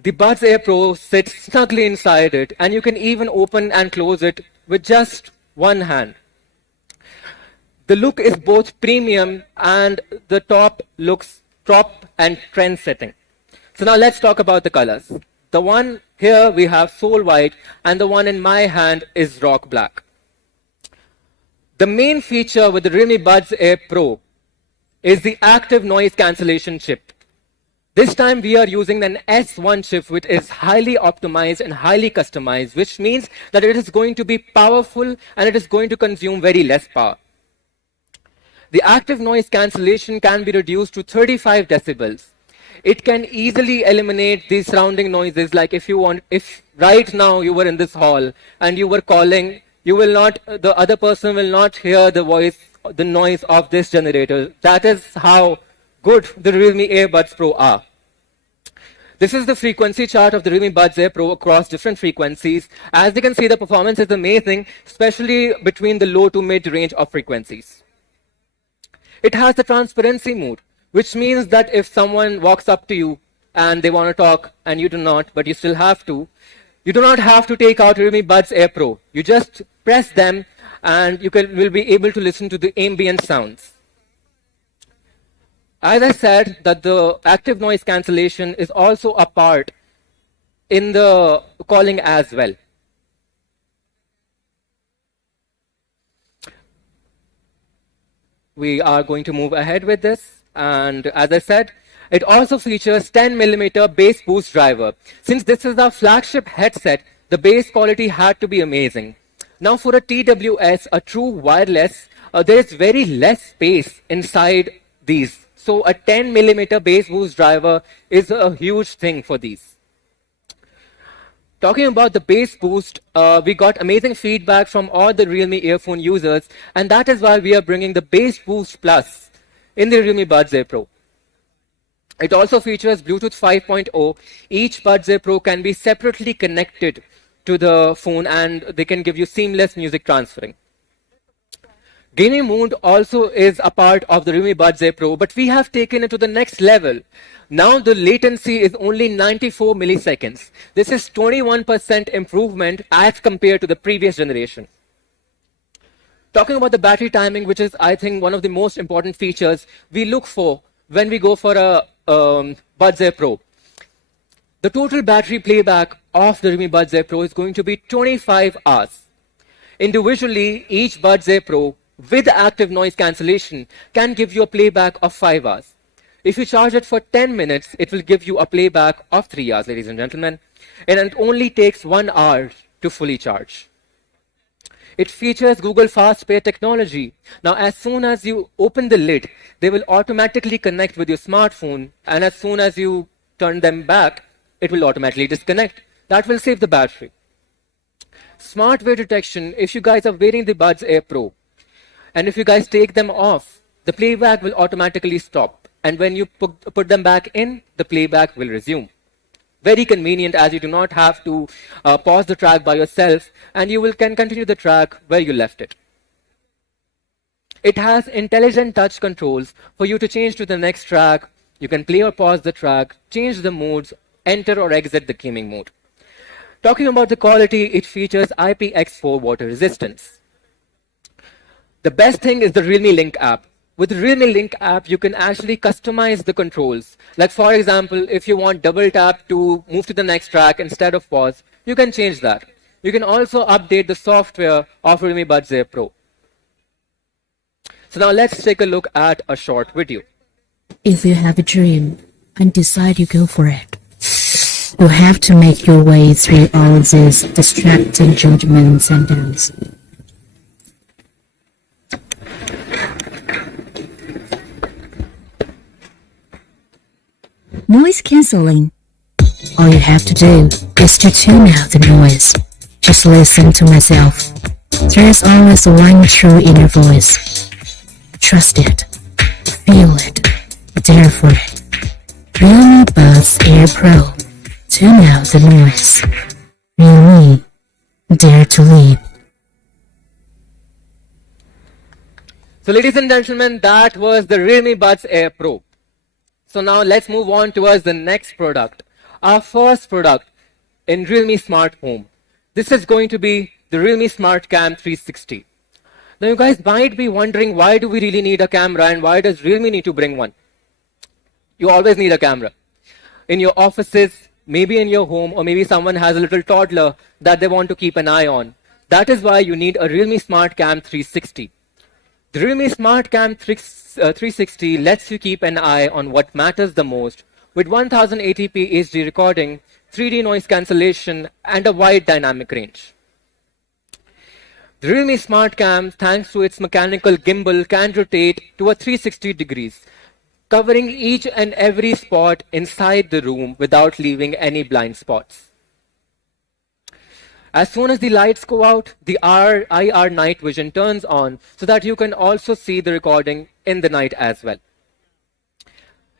the Buds Air Pro sits snugly inside it, and you can even open and close it with just one hand. The look is both premium and the top looks top and trend setting. So now let's talk about the colors. The one here we have Soul White and the one in my hand is Rock Black. The main feature with the Realme Buds Air Pro is the active noise cancellation chip. This time we are using an S1 chip which is highly optimized and highly customized, which means that it is going to be powerful and it is going to consume very less power. The active noise cancellation can be reduced to 35 decibels. It can easily eliminate the surrounding noises, like if right now you were in this hall and you were calling, the other person will not hear the noise of this generator. That is how good the Realme Earbuds Pro are. This is the frequency chart of the Realme Buds Air Pro across different frequencies. As you can see, the performance is amazing, especially between the low to mid range of frequencies. It has the transparency mode, which means that if someone walks up to you and they want to talk and you do not, but you still have to, you do not have to take out Realme Buds Air Pro. You just press them and you will be able to listen to the ambient sounds. As I said, that the active noise cancellation is also a part in the calling as well. We are going to move ahead with this. And as I said, it also features 10mm bass boost driver. Since this is our flagship headset, the bass quality had to be amazing. Now for a TWS, a true wireless, there is very less space inside these. So a 10mm bass boost driver is a huge thing for these. Talking about the bass boost, we got amazing feedback from all the Realme earphone users, and that is why we are bringing the Bass Boost Plus in the Realme Buds Air Pro. It also features Bluetooth 5.0. Each Buds Air Pro can be separately connected to the phone and they can give you seamless music transferring. Gaming mode also is a part of the Realme Buds Air Pro, but we have taken it to the next level. Now the latency is only 94 milliseconds. This is 21% improvement as compared to the previous generation. Talking about the battery timing, which is, I think, one of the most important features we look for when we go for a Buds Air Pro. The total battery playback of the Realme Buds Air Pro is going to be 25 hours. Individually, each Buds Air Pro with active noise cancellation can give you a playback of 5 hours. If you charge it for 10 minutes, it will give you a playback of 3 hours, ladies and gentlemen. And it only takes 1 hour to fully charge. It features Google Fast Pair technology. Now, as soon as you open the lid, they will automatically connect with your smartphone. And as soon as you turn them back, it will automatically disconnect. That will save the battery. Smart wear detection. If you guys are wearing the Buds Air Pro, and if you guys take them off, the playback will automatically stop. And when you put them back in, the playback will resume. Very convenient, as you do not have to pause the track by yourself, and you can continue the track where you left it. It has intelligent touch controls for you to change to the next track. You can play or pause the track, change the modes, enter or exit the gaming mode. Talking about the quality, it features IPX4 water resistance. The best thing is the Realme Link app. With the Realme Link app, you can actually customize the controls. Like for example, if you want double tap to move to the next track instead of pause, you can change that. You can also update the software of Realme Buds Air Pro. So now let's take a look at a short video. If you have a dream and decide you go for it, you have to make your way through all these distracting judgments and doubts. Noise cancelling. All you have to do is to tune out the noise. Just listen to myself. There's always one true inner voice. Trust it. Feel it. Dare for it. Realme Buds Air Pro. Tune out the noise. Realme. Dare to lead. So ladies and gentlemen, that was the Realme Buds Air Pro. So now let's move on towards the next product. Our first product in Realme Smart Home. This is going to be the Realme Smart Cam 360. Now you guys might be wondering, why do we really need a camera and why does Realme need to bring one? You always need a camera. In your offices, maybe in your home, or maybe someone has a little toddler that they want to keep an eye on. That is why you need a Realme Smart Cam 360. The Realme Smart Cam 360 lets you keep an eye on what matters the most with 1080p HD recording, 3D noise cancellation, and a wide dynamic range. The Realme Smart Cam, thanks to its mechanical gimbal, can rotate to a 360 degrees, covering each and every spot inside the room without leaving any blind spots. As soon as the lights go out, the IR night vision turns on so that you can also see the recording in the night as well.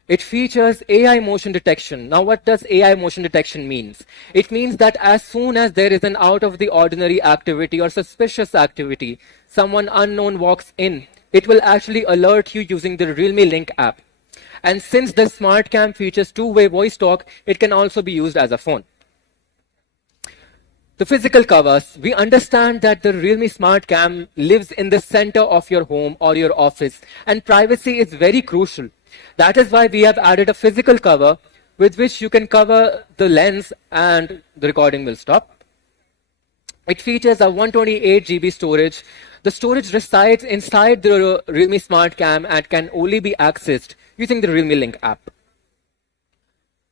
It features AI motion detection. Now, what does AI motion detection mean? It means that as soon as there is an out of the ordinary activity or suspicious activity, someone unknown walks in, it will actually alert you using the Realme Link app. And since the Smart Cam features two-way voice talk, it can also be used as a phone. The physical covers, we understand that the Realme Smart Cam lives in the center of your home or your office, and privacy is very crucial. That is why we have added a physical cover with which you can cover the lens and the recording will stop. It features a 128 GB storage. The storage resides inside the Realme Smart Cam and can only be accessed using the Realme Link app.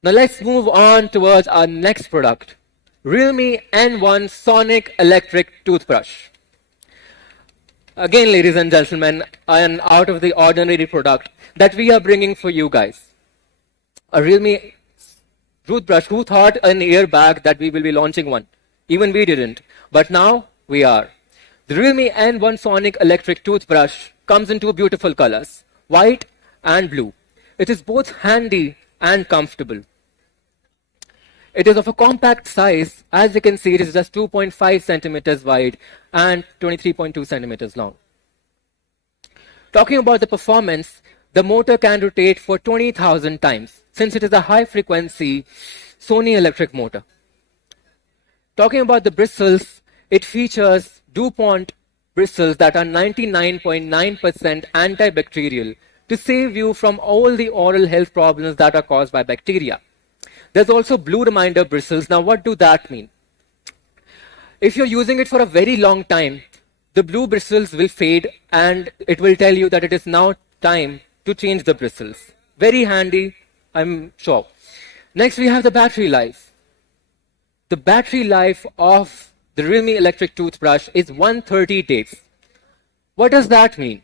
Now let's move on towards our next product, Realme N1 Sonic Electric Toothbrush. Again, ladies and gentlemen, an out of the ordinary product that we are bringing for you guys. A Realme toothbrush. Who thought an year back that we will be launching one? Even we didn't. But now we are. The Realme N1 Sonic Electric Toothbrush comes in two beautiful colors, white and blue. It is both handy and comfortable. It is of a compact size. As you can see, it is just 2.5 centimeters wide and 23.2 centimeters long. Talking about the performance, the motor can rotate for 20,000 times since it is a high frequency Sony electric motor. Talking about the bristles, it features DuPont bristles that are 99.9% antibacterial to save you from all the oral health problems that are caused by bacteria. There's also blue reminder bristles. Now, what do that mean? If you're using it for a very long time, the blue bristles will fade and it will tell you that it is now time to change the bristles. Very handy, I'm sure. Next, we have the battery life. The battery life of the Realme electric toothbrush is 130 days. What does that mean?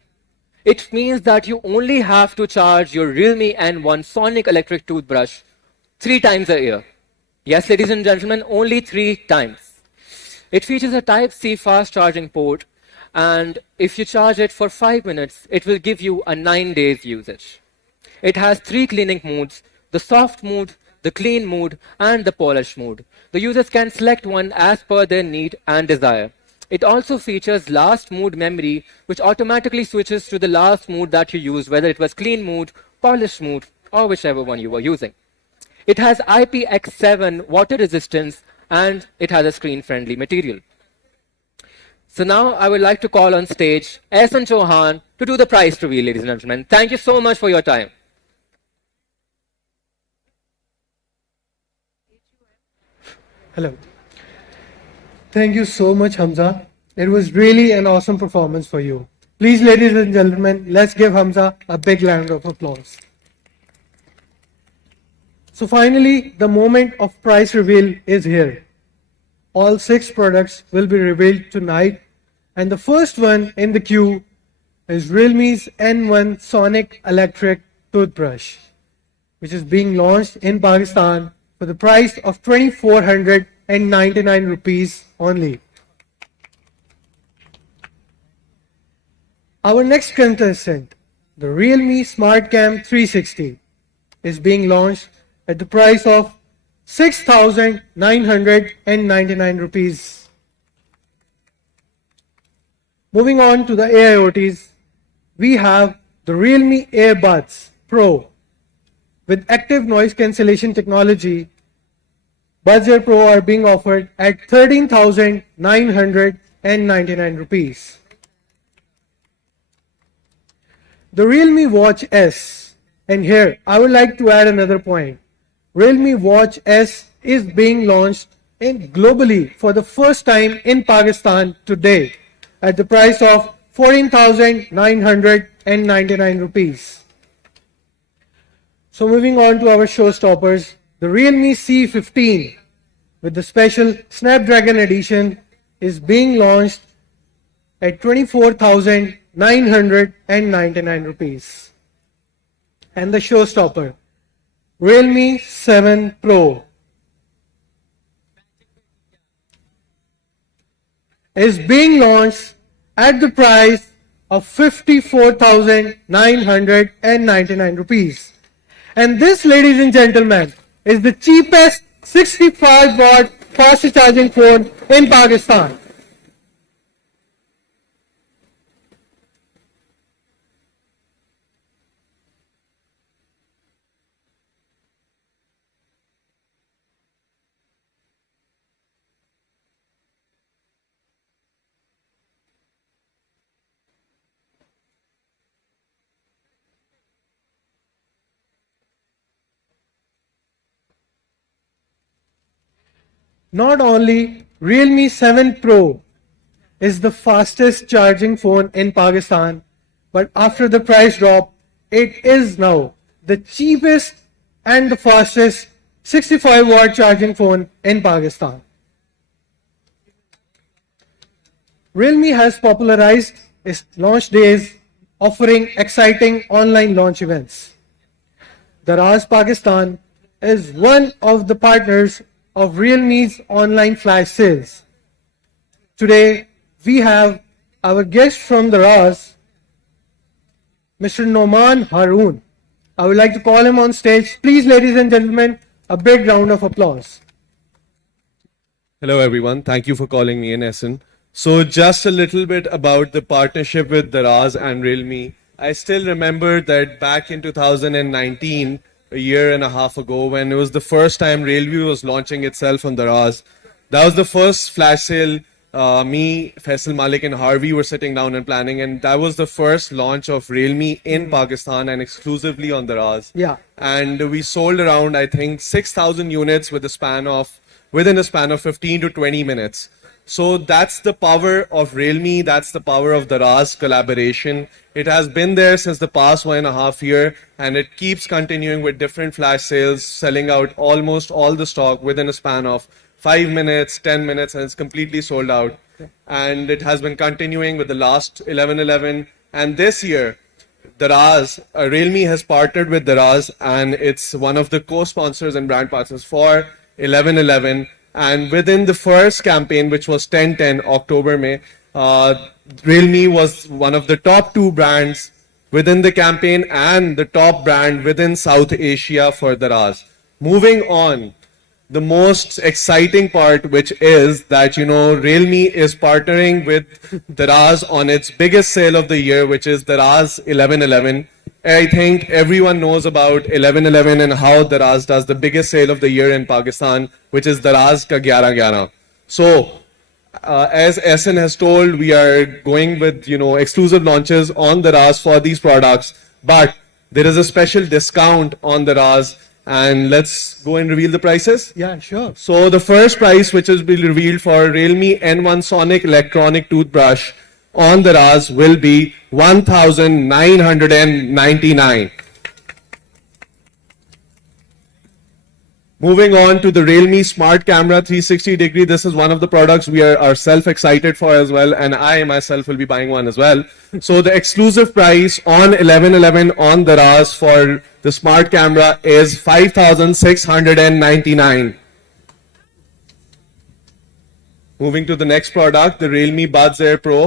It means that you only have to charge your Realme N1 Sonic electric toothbrush 3 times a year. Yes, ladies and gentlemen, only 3 times. It features a Type-C fast charging port, and if you charge it for 5 minutes, it will give you a 9 days usage. It has 3 cleaning modes, the soft mode, the clean mode, and the polish mode. The users can select one as per their need and desire. It also features last mode memory, which automatically switches to the last mode that you used, whether it was clean mode, polish mode, or whichever one you were using. It has IPX7 water resistance and it has a screen-friendly material. So now I would like to call on stage Ehsan Chauhan to do the price reveal, ladies and gentlemen. Thank you so much for your time. Hello. Thank you so much, Hamza. It was really an awesome performance for you. Please, ladies and gentlemen, let's give Hamza a big round of applause. So finally, the moment of price reveal is here. All 6 products will be revealed tonight, and the first one in the queue is Realme's N1 Sonic Electric Toothbrush, which is being launched in Pakistan for the price of 2,499 rupees only. Our next contestant, the Realme Smart Cam 360, is being launched at the price of 6,999 rupees. Moving on to the AIoTs, we have the Realme Earbuds Pro with active noise cancellation technology. Buds Air Pro are being offered at 13,999 rupees. the Realme Watch S. And here, I would like to add another point. Realme Watch S is being launched globally for the first time in Pakistan today at the price of 14,999 rupees. So moving on to our showstoppers, the Realme C15 with the special Snapdragon edition is being launched at 24,999 rupees. And the showstopper, Realme 7 Pro is being launched at the price of 54,999 rupees. And this, ladies and gentlemen, is the cheapest 65-watt fast charging phone in Pakistan. Not only Realme 7 Pro is the fastest charging phone in Pakistan, but after the price drop, it is now the cheapest and the fastest 65-watt charging phone in Pakistan. Realme has popularized its launch days, offering exciting online launch events. Daraz Pakistan is one of the partners of Realme's online flash sales. Today, we have our guest from Daraz, Mr. Noman Haroon. I would like to call him on stage. Please, ladies and gentlemen, a big round of applause. Hello, everyone. Thank you for calling me in, Essen. So just a little bit about the partnership with Daraz and Realme. I still remember that back in 2019, a year and a half ago, when it was the first time Realme was launching itself on Daraz, that was the first flash sale. Me, Faisal Malik and Harvey were sitting down and planning, and that was the first launch of Realme in Pakistan and exclusively on Daraz. Yeah. And we sold around, I think, 6,000 units within a span of 15 to 20 minutes. So that's the power of Realme, that's the power of Daraz collaboration. It has been there since the past 1.5 years, and it keeps continuing with different flash sales, selling out almost all the stock within a span of 5 minutes, 10 minutes, and it's completely sold out. And it has been continuing with the last 11/11. And this year, Daraz, Realme has partnered with Daraz, and it's one of the co-sponsors and brand partners for 11/11. And within the first campaign, which was 10/10, October, May, Realme was one of the top 2 brands within the campaign and the top brand within South Asia for Daraz. Moving on, the most exciting part, which is that, Realme is partnering with Daraz on its biggest sale of the year, which is Daraz 11/11. I think everyone knows about 11/11 and how Daraz does the biggest sale of the year in Pakistan, which is Daraz ka 11/11. So, as Essen has told, we are going with, exclusive launches on Daraz for these products, but there is a special discount on Daraz, and let's go and reveal the prices. Yeah, sure. So the first price, which will be revealed for Realme N1 Sonic Electronic Toothbrush on Daraz, will be 1,999. Moving on to the Realme Smart Camera 360 degree. This is one of the products we are ourselves excited for as well, and I myself will be buying one as well. So the exclusive price on 11/11 on Daraz for the smart camera is 5,699. Moving to the next product, the Realme Buds Air Pro.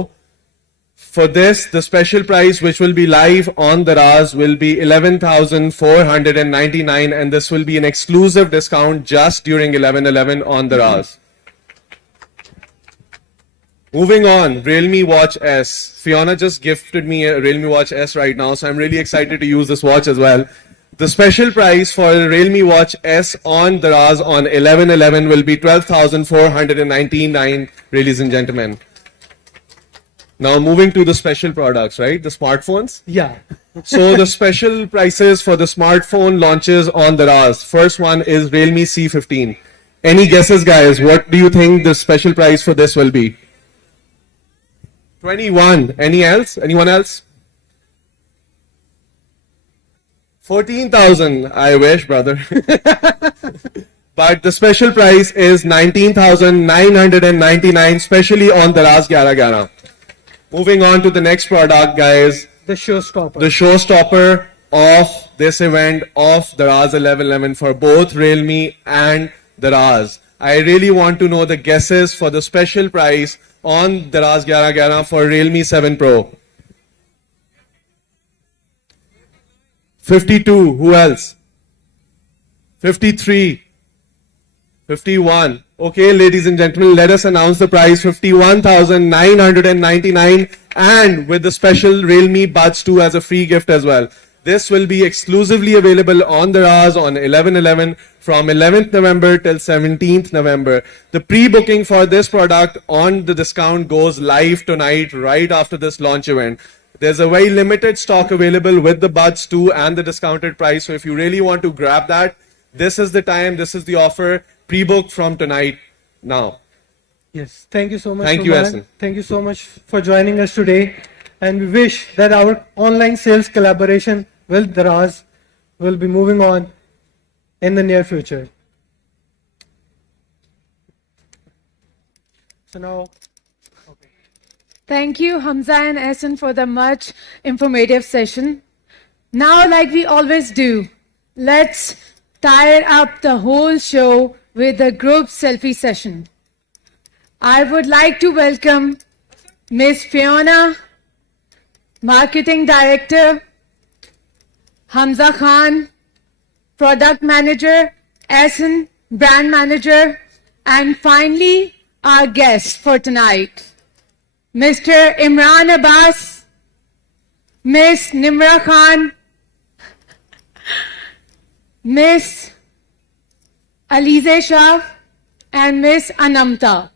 For this, the special price, which will be live on Daraz, will be 11,499, and this will be an exclusive discount just during 11/11 on Daraz. Moving on, Realme Watch S. Fiona just gifted me a Realme Watch S right now, so I'm really excited to use this watch as well. The special price for Realme Watch S on Daraz on 11/11 will be 12,499, ladies and gentlemen. Now moving to the special products, right? The smartphones. Yeah. So the special prices for the smartphone launches on the RAS. First one is Realme C15. Any guesses, guys? What do you think the special price for this will be? 21. Any else? Anyone else? 14,000. I wish, brother. But the special price is 19,999, especially on the RAS 1111. Moving on to the next product, guys. The showstopper. The showstopper of this event of the RAS 1111 for both Realme and the RAS. I really want to know the guesses for the special price on the RAS 1111 for Realme 7 Pro. 52. Who else? 53. 51. Okay, ladies and gentlemen, let us announce the price. 51,999 and with the special Realme Buds 2 as a free gift as well. This will be exclusively available on the RAS on 11/11 from 11th November till 17th November. The pre-booking for this product on the discount goes live tonight right after this launch event. There's a very limited stock available with the Buds 2 and the discounted price. So if you really want to grab that, this is the time, this is the offer. Pre-book from tonight now. Yes. Thank you so much. Thank you, Roman. Essen. Thank you so much for joining us today. And we wish that our online sales collaboration with the RAS will be moving on in the near future. So now, Thank you, Hamza and Essen, for the much informative session. Now, like we always do, let's tie up the whole show with a group selfie session. I would like to welcome Miss Fiona, Marketing Director, Hamza Khan, Product Manager, Essen, Brand Manager, and finally, our guest for tonight, Mr. Imran Abbas, Miss Nimra Khan, Miss Alize Shah, and Miss Anamta.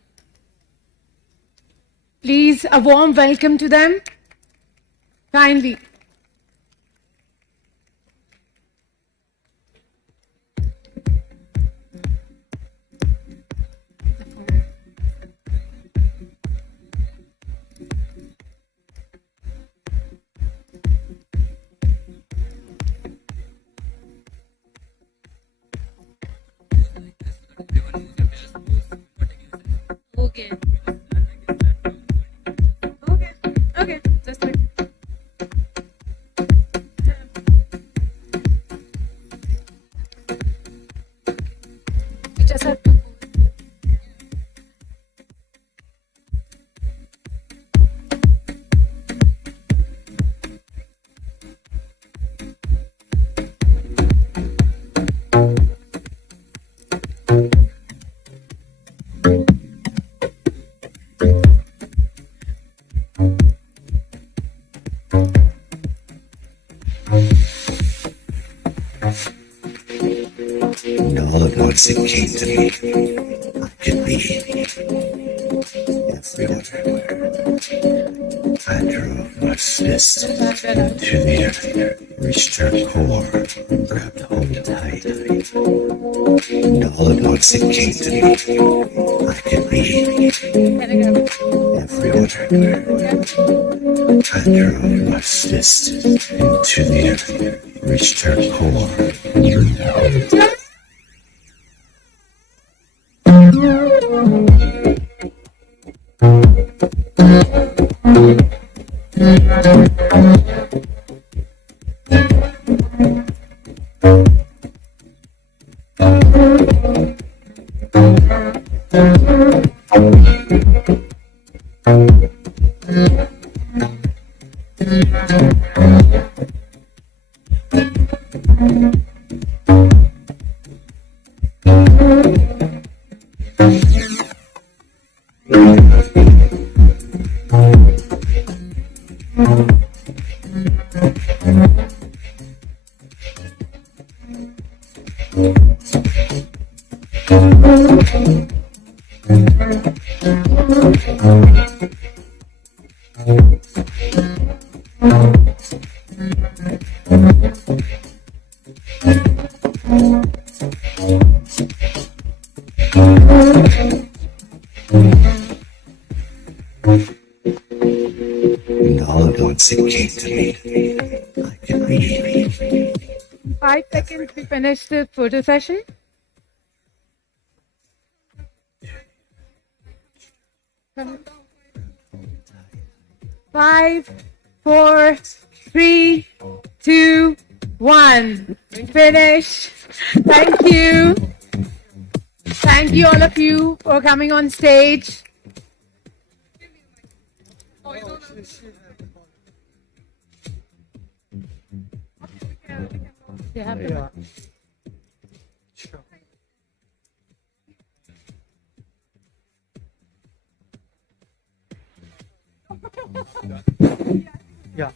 Please, a warm welcome to them. Kindly. Okay. Okay. Just like. You just have to. And all at once it came to me. I could be everywhere. I drove my fist into the air, reached her core, grabbed hold tight. And all at once it came to me. I could be everywhere. I drove my fist into the air, reached her core. once it came to me, I could read. 5 seconds to finish the photo session. Five, four, three, two, one. Finish. Thank you. Thank you, all of you, for coming on stage. Yeah. Sure. Yeah.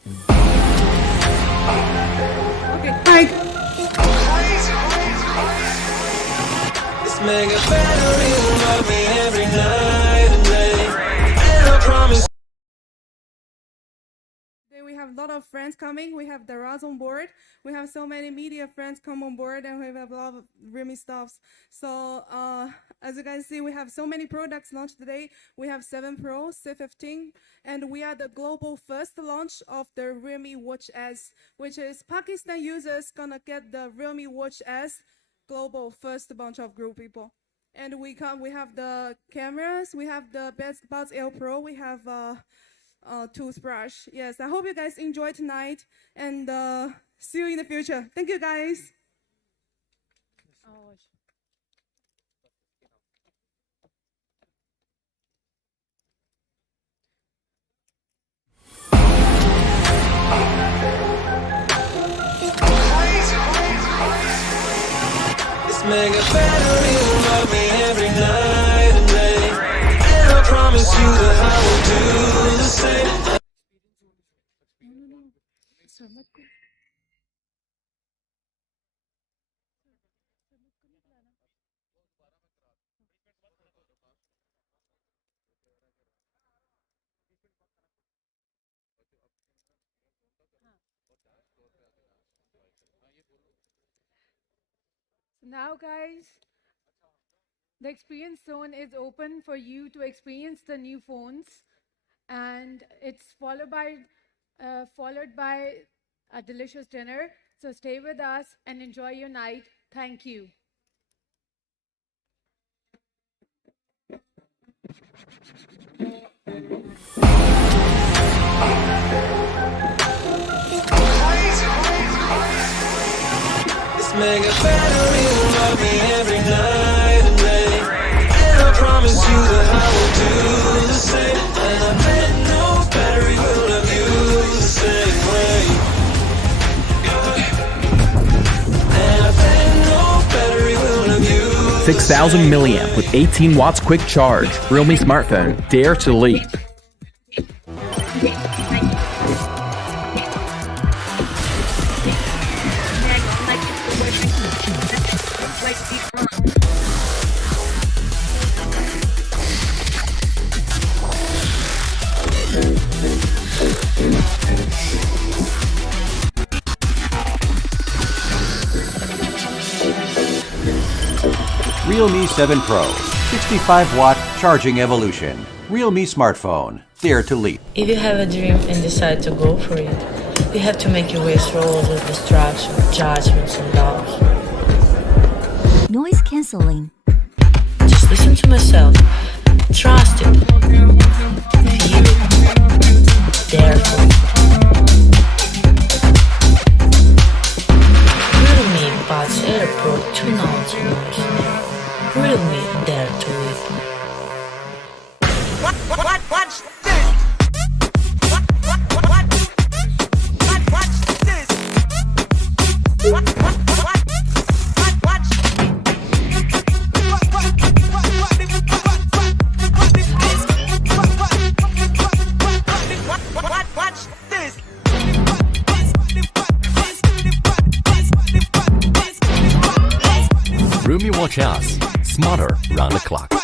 Hi. This mega battery will love me every night and day. And I promise. Today we have a lot of friends coming. We have Daraz on board. We have so many media friends come on board, and we have a lot of Realme stuffs. So as you guys see, we have so many products launched today. We have 7 Pro, C15, and we are the global first launch of the Realme Watch S, which is Pakistan users gonna get the Realme Watch S global first bunch of group people. And we have the cameras, we have the Buds Air Pro, we have toothbrush. Yes, I hope you guys enjoy tonight, and see you in the future. Thank you, guys. This mega battery will love me every night and day. And I promise you that I will do the same. So now, guys, the experience zone is open for you to experience the new phones, and it's followed by a delicious dinner. So stay with us and enjoy your night. Thank you. This mega battery will love me every night and day. And I promise you that I will do the same. And I bet no battery will love you the same way. And I bet no battery will love you 6,000 milliamp with 18 watts quick charge. Realme smartphone. Dare to leap. Realme 7 Pro, 65-watt charging evolution. Realme smartphone, dare to leap. If you have a dream and decide to go for it, you have to make your way through all the distractions, judgments, and doubts. Noise cancelling. Just listen to myself. Trust it. Feel it. Dare to leap. Realme Buds Air Pro 290 noise. Realme Dare to leap. Watch this. Realme Watch S. Smarter round the clock.